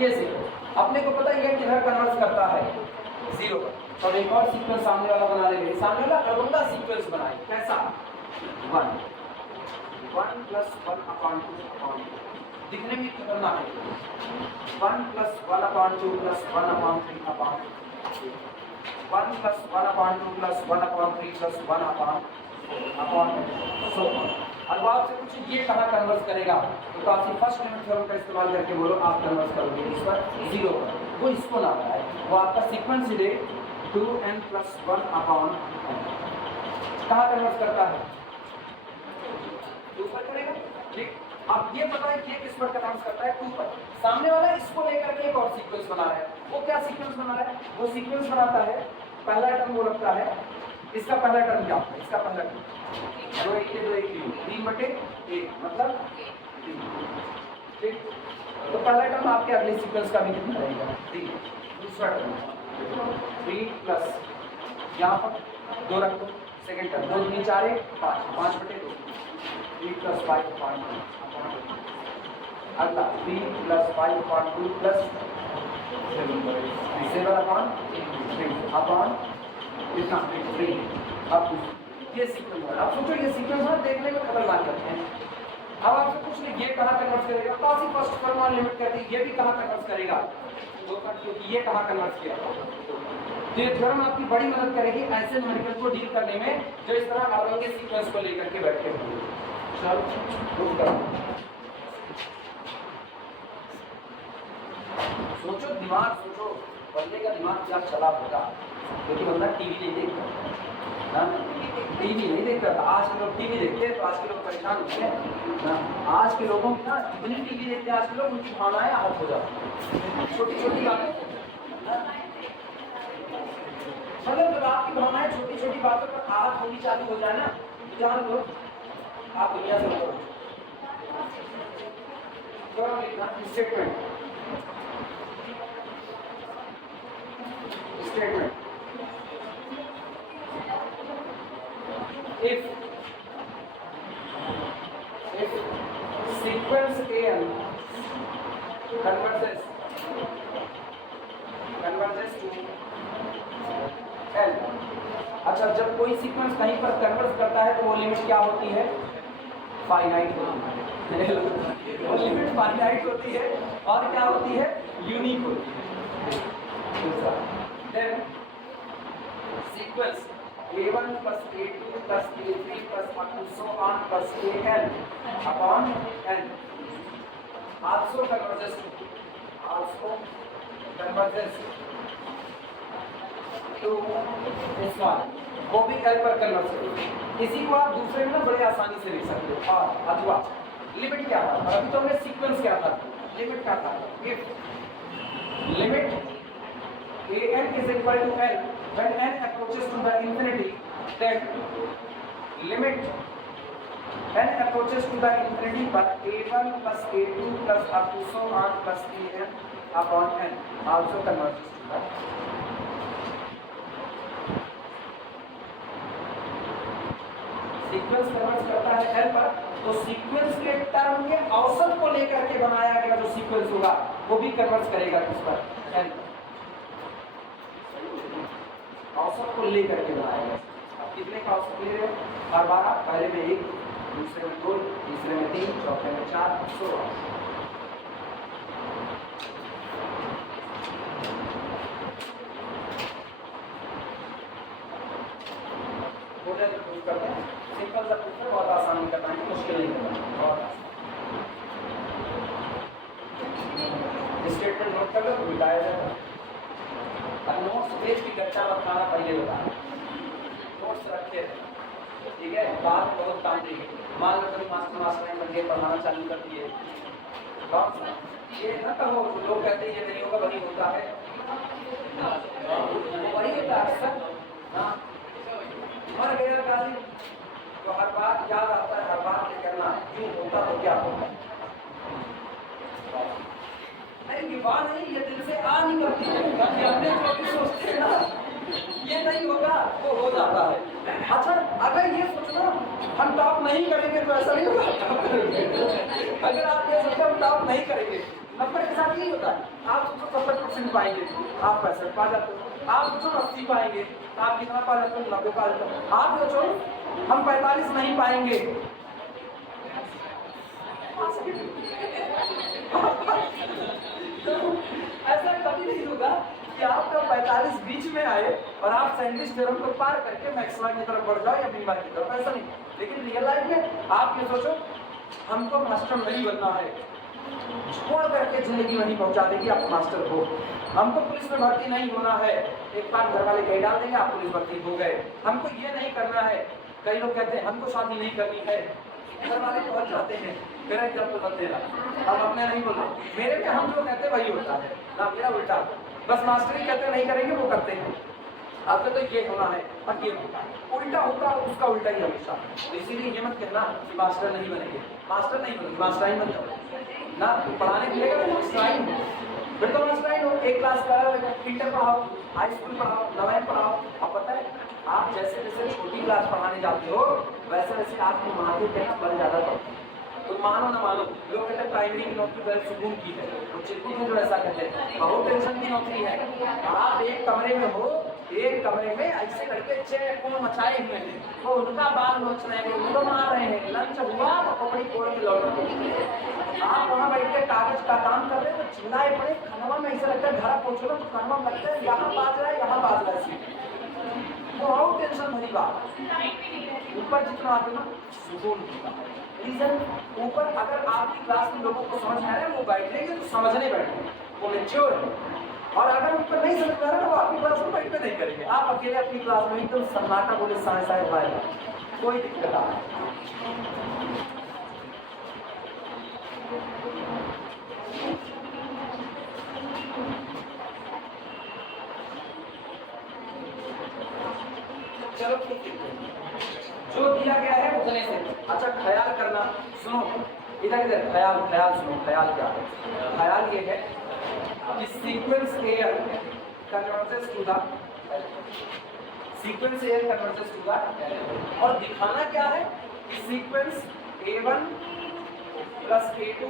ये सीक्वेंस अपने को पता है किधर कन्वर्ट करता है 0 पर। तो एक और सीक्वेंस सामने वाला बना लेंगे, सामने वाला अड़बंगा सीक्वेंस बनाए कैसा 1 plus 1/2 दिखने में खतरनाक है 1 plus 1/2 plus 1/3 upon 1 plus 1/2 plus 1/3 plus 1/4 so on। अब आपसे पूछे ये कहाँ कन्वर्ट करेगा, तो आपकी फर्स्ट लिमिट थ्योरम का इस्तेमाल करके बोलो आप कन्वर्ट करोगे इस पर 0 पर, वो इसको ना बनाए, वो आपका सीक्वेंस ही 2n plus 1/n कहाँ कन्वर्ट करता है 2 पर करेगा। ठीक, अब ये पता है कि ये किस पर कन्वर्ट करता है 2 पर। सामने वाला इसको लेकर के एक और सीक्वेंस बना रहा है, वो क्या सीक्वेंस बना रहा है, वो सीक्वेंस बनाता है पहला टर्म वो रखता है, इसका पहला टर्म क्या होता है, इसका पहला टर्म 2 1 2 1 3/1 मतलब 3। ठीक, तो पहला टर्म आपके अगले सीक्वेंस का भी कितना रहेगा 3। दूसरा टर्म 3 प्लस यहाँ पर 2 रख दो, सेकंड टर्म 2 3 4 1 5 5/2 3 plus 5/2 अगला 3 plus 5/2 plus 7/3 upon कितना 3। अब ये सीक्वेंस है, अब सोचो ये सीक्वेंस है देखने में खतरनाक लगते हैं। अब आपसे पूछ ले ये कहाँ कन्वर्ट करेगा, Cauchy first theorem on limit कहती है, ये भी कहाँ कन्वर्ट करेगा क्योंकि ये कहाँ कन्वर्ट किया। तो ये थ्योरम आपकी बड़ी मदद करेगी ऐसे न्यूमेरिकल को डील करने में जो इस तरह अड़बंगे सीक्वेंस को लेकर के बैठे हुए। सोचो दिमाग, सोचो बंदे का दिमाग क्या चला होगा, क्योंकि बंदा टीवी नहीं देखता, टीवी नहीं देखता था। आज के लोग टीवी देखते हैं तो आज के लोग परेशान होते हैं ना। आज के लोगों की ना इतनी टीवी देखते हैं आज के लोग, उनकी भावनाएं आहत हो जाती हैं छोटी छोटी बातें। मतलब जब आपकी भावनाएं छोटी छोटी बातों पर आहत होनी चालू हो जाए ना, जान लो आप दुनिया से हो। Statement if sequence AN converges to L। अच्छा, जब कोई सीक्वेंस कहीं पर कन्वर्ट करता है तो वो लिमिट क्या होती है, फाइनाइट होती है। वो लिमिट फाइनाइट होती है और क्या होती है, यूनिक होती है। Then sequence A1 plus A2 plus A3 plus up to so on plus AN upon N also converges to this one, वो भी L पर कन्वर्ट करेगी। इसी को आप दूसरे में ना बड़े आसानी से लिख सकते हो। और अथवा लिमिट क्या था, अभी तो हमने सीक्वेंस क्या था, लिमिट क्या था, if limit AN is equal to L when n approaches to the infinity, then limit n approaches to the infinity but A1 plus A2 plus up to so on plus AN upon N also converges to that। Sequence convert करता है L पर, तो sequence के term के औसत को लेकर के बनाया गया जो सीक्वेंस होगा वो भी कन्वर्ट करेगा किस पर, N। औसत को लेकर के बनाया गया। अब कितने का औसत ले रहे हो, हर बार आप पहले में 1, दूसरे में 2, तीसरे में 3, चौथे में 4, 16। मॉडल यूज करते हैं, सिंपल सा प्रूफ बहुत आसान करना है, मुश्किल नहीं करना, बहुत आसान। स्टेटमेंट नोट कर लो तो मिटाया जाएगा। नोट्स पेज की कक्षा बताना पहले बता, नोट्स रखे ठीक है, बाद में बहुत काम देगी। मान लो कभी मास्टर टाइम बन गए, पढ़ाना चालू कर दिए, कौन सा? ये ना कहो लोग कहते हैं ये नहीं होगा, वही होता है, वही होता है अक्सर। हाँ, मर गया गाली तो हर बात याद आता है, हर बात ये करना क्यों होता तो क्या होता। नहीं ये बात नहीं, ये दिल से आ नहीं करती है, क्योंकि हमने जो भी सोचते हैं ना ये नहीं होगा वो हो जाता है। अच्छा अगर ये सोचना हम टॉप नहीं करेंगे तो ऐसा नहीं होगा। अगर आप ये सोचते हम टॉप नहीं करेंगे, नंबर के साथ यही होता है। आप सोचो 70% पाएंगे, आप 65 पा जाते हो। आप सोचो 80 पाएंगे, आप कितना पा जाते हो? 90 पा जाते हो। आप सोचो हम 45 नहीं पाएंगे, ऐसा कभी नहीं होगा कि आपका 45 बीच में आए और आप सैंडविच थ्योरम को पार करके मैक्सिमा की तरफ बढ़ जाओ या मिनिमा की तरफ, ऐसा नहीं। लेकिन रियल लाइफ में आप ये सोचो हमको मास्टर नहीं बनना है, छोड़ करके जिंदगी वहीं पहुंचा देगी, आप मास्टर हो। हमको पुलिस में भर्ती नहीं होना है, एक बार घर वाले कहीं डाल देंगे आप पुलिस भर्ती हो गए। हमको ये नहीं करना है, कई लोग कहते हैं हमको शादी नहीं करनी है, घर वाले पहुंच जाते हैं, मेरा एग्जाम तो मत देना, अब अपने नहीं बोलो। मेरे में हम जो कहते हैं वही होता है ना, मेरा उल्टा, बस मास्टरी कहते नहीं करेंगे वो करते हैं। आपका तो ये होना है और ये होता है, उल्टा होता है उसका उल्टा ही हमेशा। इसीलिए ये मत कहना कि मास्टर नहीं बनेंगे, मास्टर नहीं बनेंगे, मास्टराइन बन जाओ ना, पढ़ाने के लिए मास्टराइन हो, फिर तो मास्टराइन हो। एक क्लास का इंटर पढ़ाओ, हाई स्कूल पढ़ाओ, 9वीं पढ़ाओ। अब पता है आप जैसे जैसे छोटी क्लास पढ़ाने जाते हो वैसे वैसे आपकी माथे पे बल ज्यादा पड़ता है। तो मानो ना मानो, लोग कहते हैं प्राइमरी की नौकरी बड़े सुकून की है, वो चिल्ली है जो ऐसा कहते हैं, बहुत टेंशन की नौकरी है। आप एक कमरे में हो, एक कमरे में ऐसे करके 6 कोण मचाए हुए हैं, वो उनका बाल नोच रहे हैं, उनको मार रहे हैं, लंच हुआ तो कपड़ी कोड़ के लौट रहे। आप वहाँ बैठ के कागज का काम कर रहे हो तो चिल्लाए पड़े, खनवा में ऐसा लगता है घर पहुँचो ना तो खनवा में लगता है यहाँ बाज रहा है, यहाँ बाज रहा है, बहुत टेंशन भरी बात। ऊपर जितना आते ना सुकून की बात। रीजन ऊपर अगर आपकी क्लास में लोगों को समझ में आ रहा है वो बैठेंगे तो समझने बैठेंगे, वो मैच्योर है। और अगर ऊपर नहीं समझ में आ रहा है तो वो आपकी क्लास में बैठने नहीं करेंगे। आप अकेले अपनी क्लास में एकदम सन्नाटा बोले साए साए पाएगा, कोई दिक्कत आ चलो ठीक है, जो दिया गया है उतने से। अच्छा ख्याल करना, सुनो इधर इधर ख्याल ख्याल सुनो, ख्याल क्या है? ख्याल ये है कि sequence are converges to the sequence are converges to the, और दिखाना क्या है कि सीक्वेंस A1 plus A2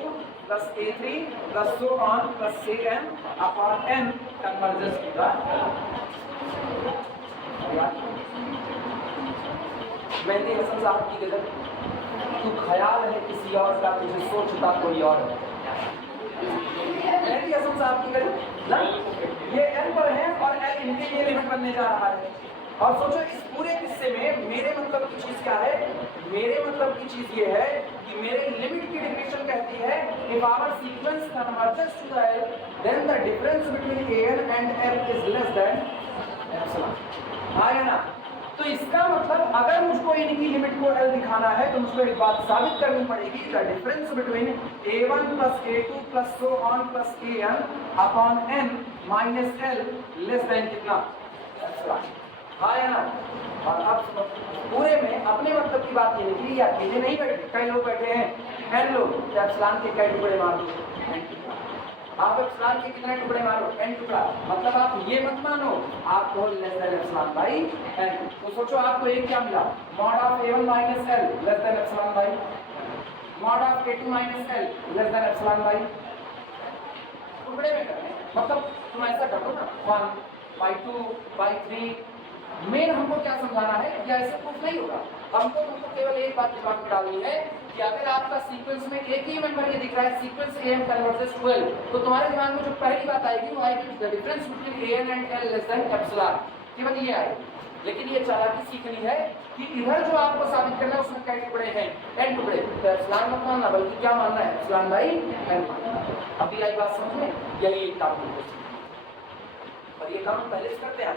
plus A3 plus so on plus An upon n converges to the. Mehdi Hassan साहब की गजल, तू ख्याल है किसी और का, तुझे सोचता कोई और है। मेहंदी हसन साहब की गजल ना, ये n पर है और n इनके लिए लिमिट बनने जा रहा है। और सोचो इस पूरे किस्से में मेरे मतलब की चीज क्या है? मेरे मतलब की चीज ये है कि मेरे लिमिट की डेफिनेशन कहती है if our sequence converges to the L, then the difference between An and L is less than epsilon। आया ना? तो इसका मतलब अगर मुझको इनकी लिमिट को L दिखाना है तो मुझको एक बात साबित करनी पड़ेगी, the difference between A1 plus A2 plus so on plus An upon n minus L less than कितना? हाँ या ना? और अब पूरे में अपने मतलब की बात ये निकली, या अकेले नहीं बैठे, कई लोग बैठे हैं n लोग, तो एप्सिलॉन के कई टुकड़े मार दो, आप एप्सिलॉन के कितने टुकड़े मारो? n टुकड़ा। मतलब आप ये मत मानो आप तो less than epsilon by n। तो सोचो आपको एक क्या मिला? Mod of A1 minus L less than epsilon by mod of A2 minus L less than epsilon by, टुकड़े में करने मतलब तुम ऐसा कर दो ना 1/2/3। मेन हमको क्या समझाना है कि ऐसे प्रूफ नहीं होगा, हमको केवल एक बात दिमाग में डालनी है कि अगर आपका सीक्वेंस में एक ही मेंबर ये दिख रहा है sequence Am converges to L, तो तुम्हारे दिमाग में जो पहली बात आएगी वो आएगी the difference between An and L less than epsilon, केवल ये आएगी। लेकिन ये चालाकी सीखनी है कि इधर जो आपको साबित करना है उसमें कई टुकड़े हैं? n टुकड़े। तो एप्सिलॉन मत मानना बल्कि क्या मानना है? एप्सिलॉन बाई n मानना। अभी आई बात समझ में, यही एक काम करते हैं और ये काम पहले से करते हैं।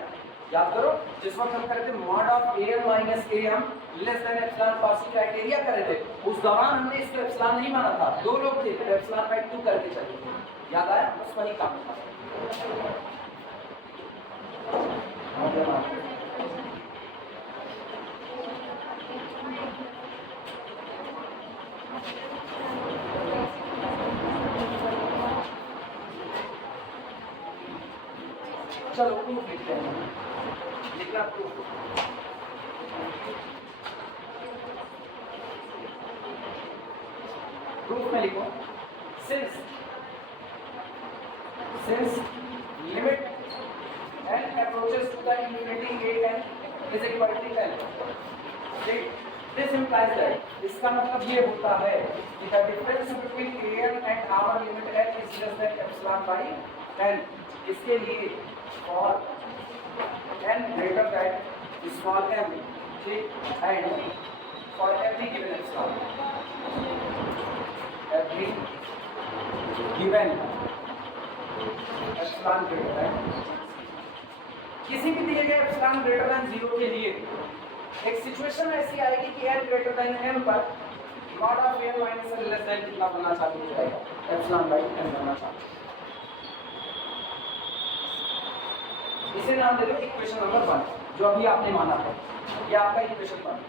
याद करो जिस वक्त हम करे थे mod of am minus am less than epsilon quasi criteria करे थे, उस दौरान हमने इसको एप्सिलॉन नहीं माना था, दो लोग थे तो एप्सिलॉन बाय 2 करके चले थे। याद आया? बस वही काम था। चलो प्रूफ लिखते हैं, लिखना प्रूफ। प्रूफ में लिखो since limit n approaches to the infinity a n is equal to 10, this implies that इसका मतलब ये होता है कि the difference between a n and our limit n is less than epsilon by n। इसके लिए for n greater than small m, and for every given epsilon, every given epsilon greater than, किसी भी दिए गए epsilon greater than 0 के लिए एक situation ऐसी आएगी कि n ग्रेटर देन m पर mod of n minus n less than कितना बनना चालू हो जाएगा, एप्सिलॉन बाय n बनना चालू। इसे नाम दे दो इक्वेशन नंबर 1, जो अभी आपने माना है, ये आपका इक्वेशन 1।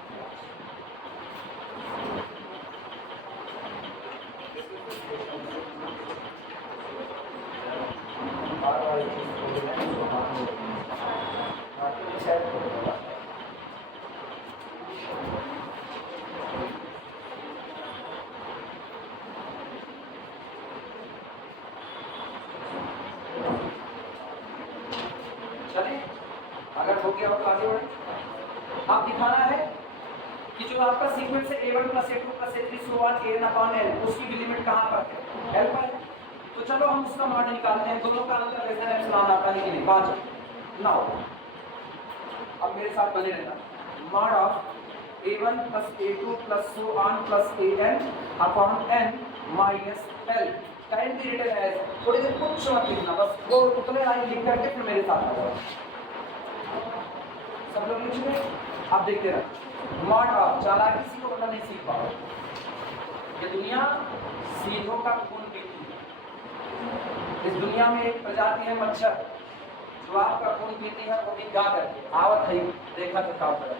अगर हो गया तो आगे बढ़े। आप दिखाना है कि जो आपका सीक्वेंस है a1 + a2 + a3 so on an upon n, उसकी भी लिमिट कहां पर है? l पर। तो चलो हम उसका मॉड निकालते हैं, दोनों का अंतर लेस देन एप्सिलॉन आता है कि नहीं। 5 नाउ अब मेरे साथ बने रहना, mod of a1 + a2 + so on + an upon n minus l can be written as, थोड़ी देर कुछ मत लिखना, बस वो उतने लाइन लिख करके फिर मेरे साथ आ जाओ। सब लोग लिख चुके? आप देखते रहो। मॉड ऑफ, चालाकी किसी को पता नहीं सीख पाओ, ये दुनिया सीधों का खून पीती है। इस दुनिया में एक प्रजाति है मच्छर, जो आपका खून पीती है, वो भी गा करके आवत है, देखा तो काम कर।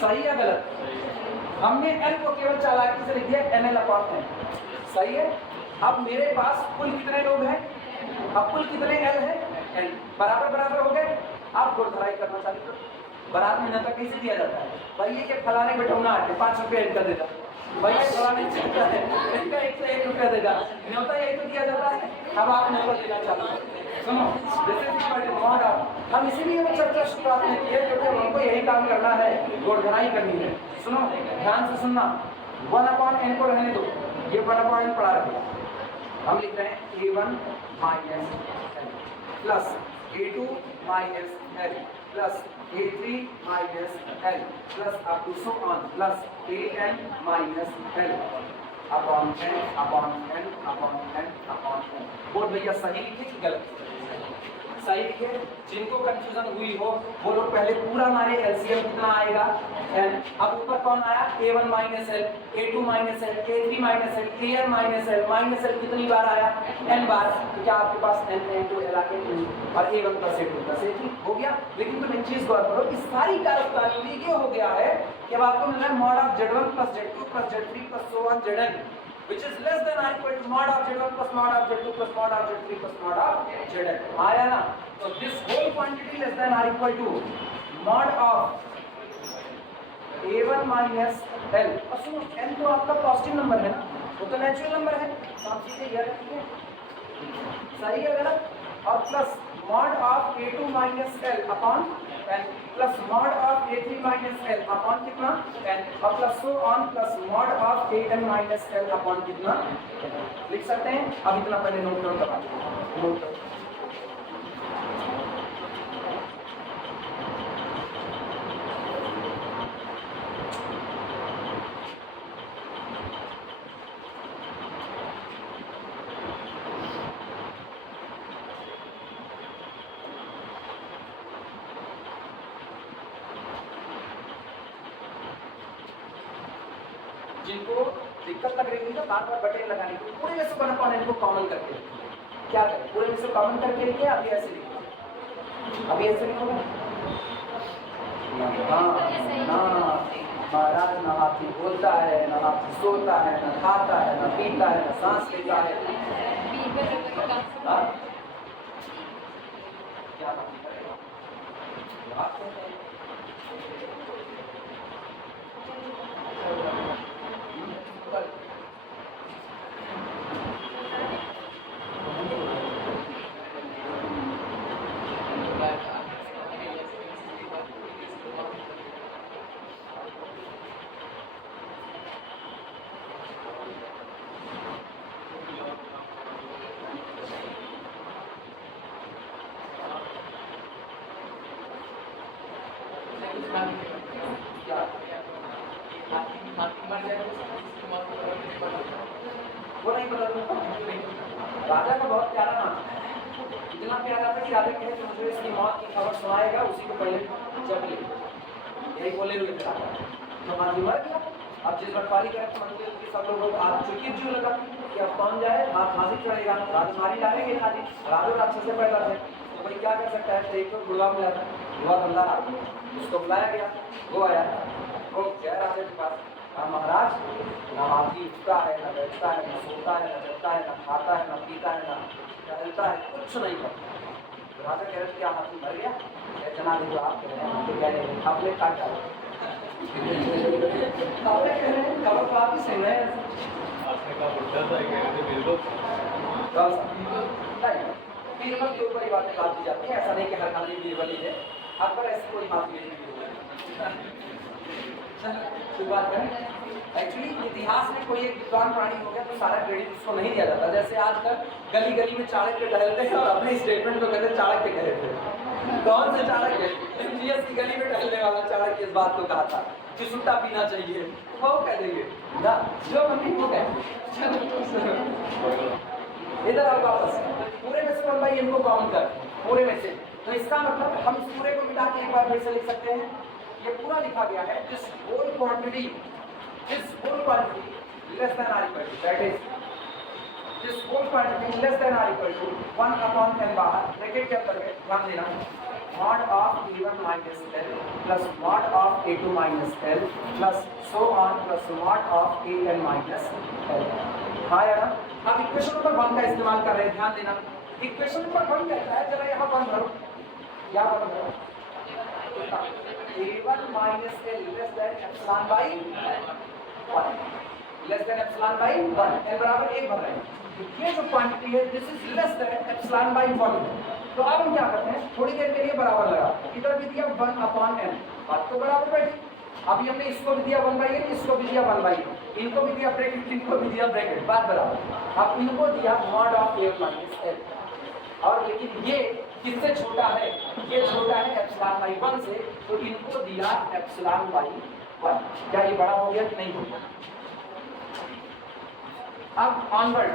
सही है गलत? हमने l को केवल चालाकी से लिख दिया nl अपॉन n, सही है। अब मेरे पास कुल कितने लोग हैं? अब कुल कितने l है? n बराबर बराबर हो गए। आप गुड़धराई करना चालू करो। बारात में नता कैसे दिया जाता है? भाई ये फलाने बेटौना है 5 रुपये इनका देगा, भाई ये फलाने चिंता है इनका 101 रुपया देगा, न्योता यही तो दिया जाता है। अब आप न्योता देना चालू करो। सुनो, जैसे मॉड ऑफ, हम इसीलिए वो चर्चा शुरुआत में किए क्योंकि हमको यही काम करना है, गुड़धराई करनी है। सुनो ध्यान से सुनना, 1 अपॉन n को रहने दो, ये 1 अपॉन n पढ़ा रखिए। हम लिख रहे हैं a1 minus n plus a2 minus l plus a3 minus l plus up to so on plus an minus l upon n upon n upon n upon n। बोल भैया सही लिखे कि गलत? सही लिखे। जिनको कंफ्यूजन हुई हो वो लोग पहले पूरा हमारे एलसीएम कितना आएगा n, अब ऊपर कौन आया a1 minus l, a2 minus l, a3 minus l, an minus l, minus l कितनी बार आया? n बार। तो क्या आपके पास n into l आके और a1 + a2 + a3 हो गया। लेकिन तुम एक चीज गौर करो, इस सारी कारस्तानी में ये हो गया है कि अब आपको मिल रहा है mod of z1 + z2 + z3 + so on zn, which is less than or equal to mod of z1 + mod of z2 + mod of z3 + mod of zn। आया ना? तो this whole quantity less than or equal to mod of a1 minus l। और सुनो n तो आपका positive number है ना, वो तो नेचुरल नंबर है, तो आप चीजें याद रखिए, सही है गलत? और plus mod of a2 minus l upon n plus mod of a3 minus l upon कितना n, और plus so on plus mod of an minus l upon कितना लिख सकते हैं। अब इतना पहले नोट करो, दबा नोट करो। जिनको दिक्कत लग रही है तो बार बार बटन लगाने की, पूरे में से 1/n को कॉमन करके लिखिए। क्या करें, पूरे में से कॉमन करके लिखिए। अभी ऐसे लिखो, अभी ऐसे लिखोगे ना महाराज ना हाथी बोलता है, ना हाथी सोता है, ना खाता है, ना पीता है, ना सांस लेता है। हाँ? क्या बात करेगा? बात कहते हैं। वो नहीं पता तुमको? राजा का बहुत प्यारा नाम है, इतना प्यारा था कि राजा कहे कि मुझे इसकी मौत की खबर सुनाएगा उसी को पहले जब ले, यही बोले हुए थे। तो हाथी मर गया। अब जिस रखवाली करे मंदिर के सब लोग आज चुकी जो लगा कि अब कौन जाए, हाथ फांसी चढ़ेगा, राजकुमारी डालेंगे खाली, राजो राक्षस से पैदा थे, तो भाई क्या कर सकता है। तो एक तो गुड़गांव मिला था, युवा बंदा उसको बुलाया गया, वो आया, वो गया राजा के पास। महाराज ना हाथी उठता है, ना बैठता है, ना सोता है, ना जगता है, ना खाता है, ना पीता है, ना टहलता है, कुछ नहीं करता। तो राजा कह रहे थे क्या हाथी मर गया? जनाब जो आप कह रहे हैं तो कह रहे हैं आपने काटा, आपने कह रहे हैं खबर तो आप ही सुन रहे हैं। आपने कहा उल्टा था, कह रहे थे बिल्कुल बीरबल के ऊपर ही बातें बात जाती है, ऐसा नहीं कि हर खाली बीरबल ही है, अकबर ऐसी कोई बात नहीं है। शुरुआत करें। एक्चुअली इतिहास में कोई एक विद्वान प्राणी हो गया तो सारा क्रेडिट उसको नहीं दिया जाता। जैसे आजकल गली गली में चाणक्य टहलते हैं और अपने स्टेटमेंट को कहते हैं चाणक्य कहे थे। कौन से चाणक्य? एमजीएस की गली में टहलने वाला चाणक्य इस बात को कहा था कि सुट्टा पीना चाहिए, वो कह देंगे ना जो मम्मी वो कहे। इधर आओ वापस, पूरे में से भाई इनको काउंट कर, पूरे में से। तो इसका मतलब हम इस पूरे को मिटा के एक बार फिर से लिख सकते हैं। ये पूरा लिखा गया है this whole quantity less than or equal to, that is this whole quantity less than or equal to 1/n बाहर ब्रैकेट के अंदर में ध्यान देना, mod of a1 minus l plus mod of a2 minus l plus so on plus mod of an minus l। हाँ यार, अब equation number 1 का इस्तेमाल कर रहे हैं, ध्यान देना। इक्वेशन नंबर 1 कहता है, जरा यहाँ 1 भरो, क्या भरो? a1 minus l less than epsilon by 1, less than epsilon by 1, l बराबर 1 भर रहे हैं। ये जो क्वांटिटी है this is less than epsilon by 1। तो अब हम क्या करते हैं, थोड़ी देर के लिए बराबर लगा, इधर भी दिया 1/n, बात तो बराबर बैठी। अभी हमने इसको भी दिया 1/n, इसको भी दिया 1/n, इनको भी दिया ब्रैकेट, इनको भी दिया ब्रैकेट, बात बराबर। अब इनको दिया mod of a minus l, और लेकिन ये किससे छोटा है? ये छोटा है एप्सिलॉन बाई 1 से, तो इनको दिया एप्सिलॉन बाई 1। क्या ये बड़ा हो गया कि नहीं हो गया? अब onward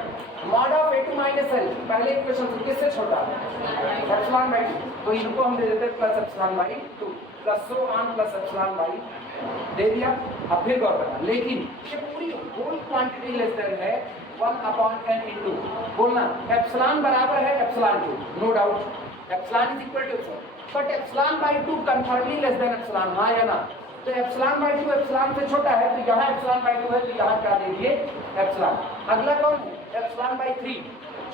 mod of a2 minus l, पहले इक्वेशन से किससे छोटा है? एप्सिलॉन बाई 2, तो इनको हम दे देते हैं plus epsilon by 2 plus so on plus epsilon by दे दिया। अब फिर गौर करना, लेकिन ये पूरी होल क्वांटिटी लेस देन है 1/n इनटू, बोलना एप्सिलॉन बराबर है epsilon 2, no doubt epsilon is equal to epsilon, but epsilon by 2 confirmly less than epsilon, हाँ या ना? तो एप्सिलॉन बाय 2 एप्सिलॉन से छोटा है, तो यहाँ एप्सिलॉन बाय 2 है, तो यहाँ क्या दे दिए एप्सिलॉन। अगला कौन है? एप्सिलॉन बाय 3,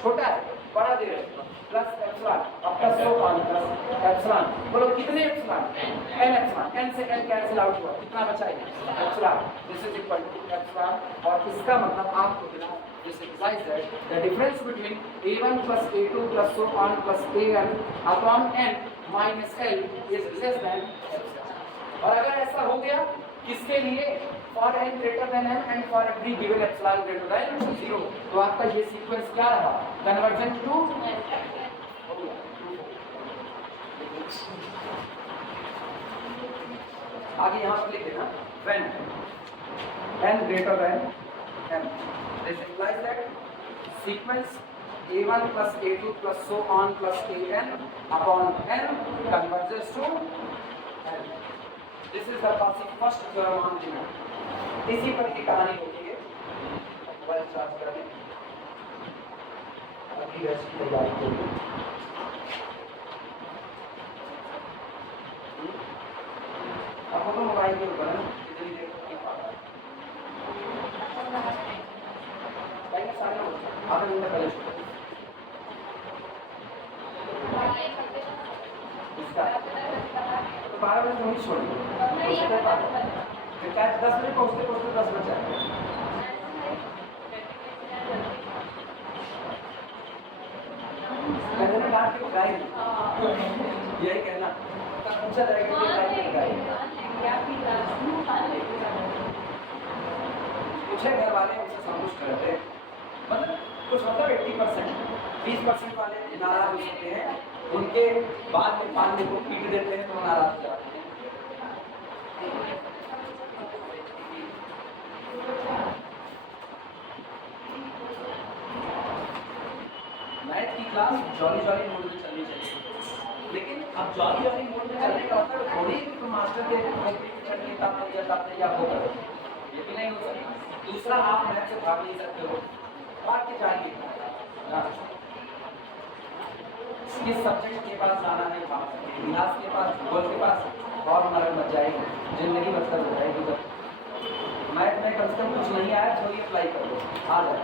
छोटा है, बड़ा दे रहे प्लस एप्सिलॉन, अब plus so on plus epsilon. बोलो कितने एप्सिलॉन? n एप्सिलॉन, n से n कैंसिल आउट हुआ, कितना बचा है? Epsilon, this is equal to epsilon. और इसका मतलब आपको मिला this implies that the difference between a1 plus a2 plus so on plus an upon n minus l is less than epsilon। और अगर ऐसा हो गया किसके लिए? for n greater than n and for every given epsilon greater than 0, तो आपका ये सीक्वेंस क्या रहा? कन्वर्जेंट टू हो गया। आगे यहाँ पर लिख देना when n greater than m, this implies that sequence a1 plus a2 plus so on plus an upon n converges to n। This is the first theorem on demand। इसी पर की कहानी होती है। मोबाइल चार्ज कर लें, अभी वैसी तैयारी होगी। अब वो मोबाइल के ऊपर है ना, इतनी देर तक नहीं पाता भाई, सारे आधे घंटे पहले शुरू इसका तो 12 बजे वहीं छोड़ फिर क्या 10 बजे पहुँचते पहुँचते 10 बज जाएगा। कहना डांट के गाय यही कहना पूछा जाएगा कि गाय पूछे घर वाले उनसे संतुष्ट रहते हैं, मतलब कुछ मतलब 80%, 20% वाले नाराज हो सकते हैं, उनके बाद में पालने को पीट देते हैं तो नाराज हो जाते हैं। मैथ की क्लास जॉली जॉली मोड में चलनी चाहिए, लेकिन अब जॉली मोड में चलने का मतलब थोड़ी कि तुम मास्टर के चटनी तापते या वो करो, ये भी नहीं हो सकता। दूसरा, आप मैथ से भाग नहीं सकते हो, भाग के जाएंगे किस सब्जेक्ट के पास जाना है, भाग सकते हैं, इतिहास के पास, भूगोल के पास, और मरन मच जाएगी, जिंदगी बदतर हो जाएगी। तो मैथ में कम से कम कुछ नहीं आया, थोड़ी अप्लाई कर दो, आ जाए।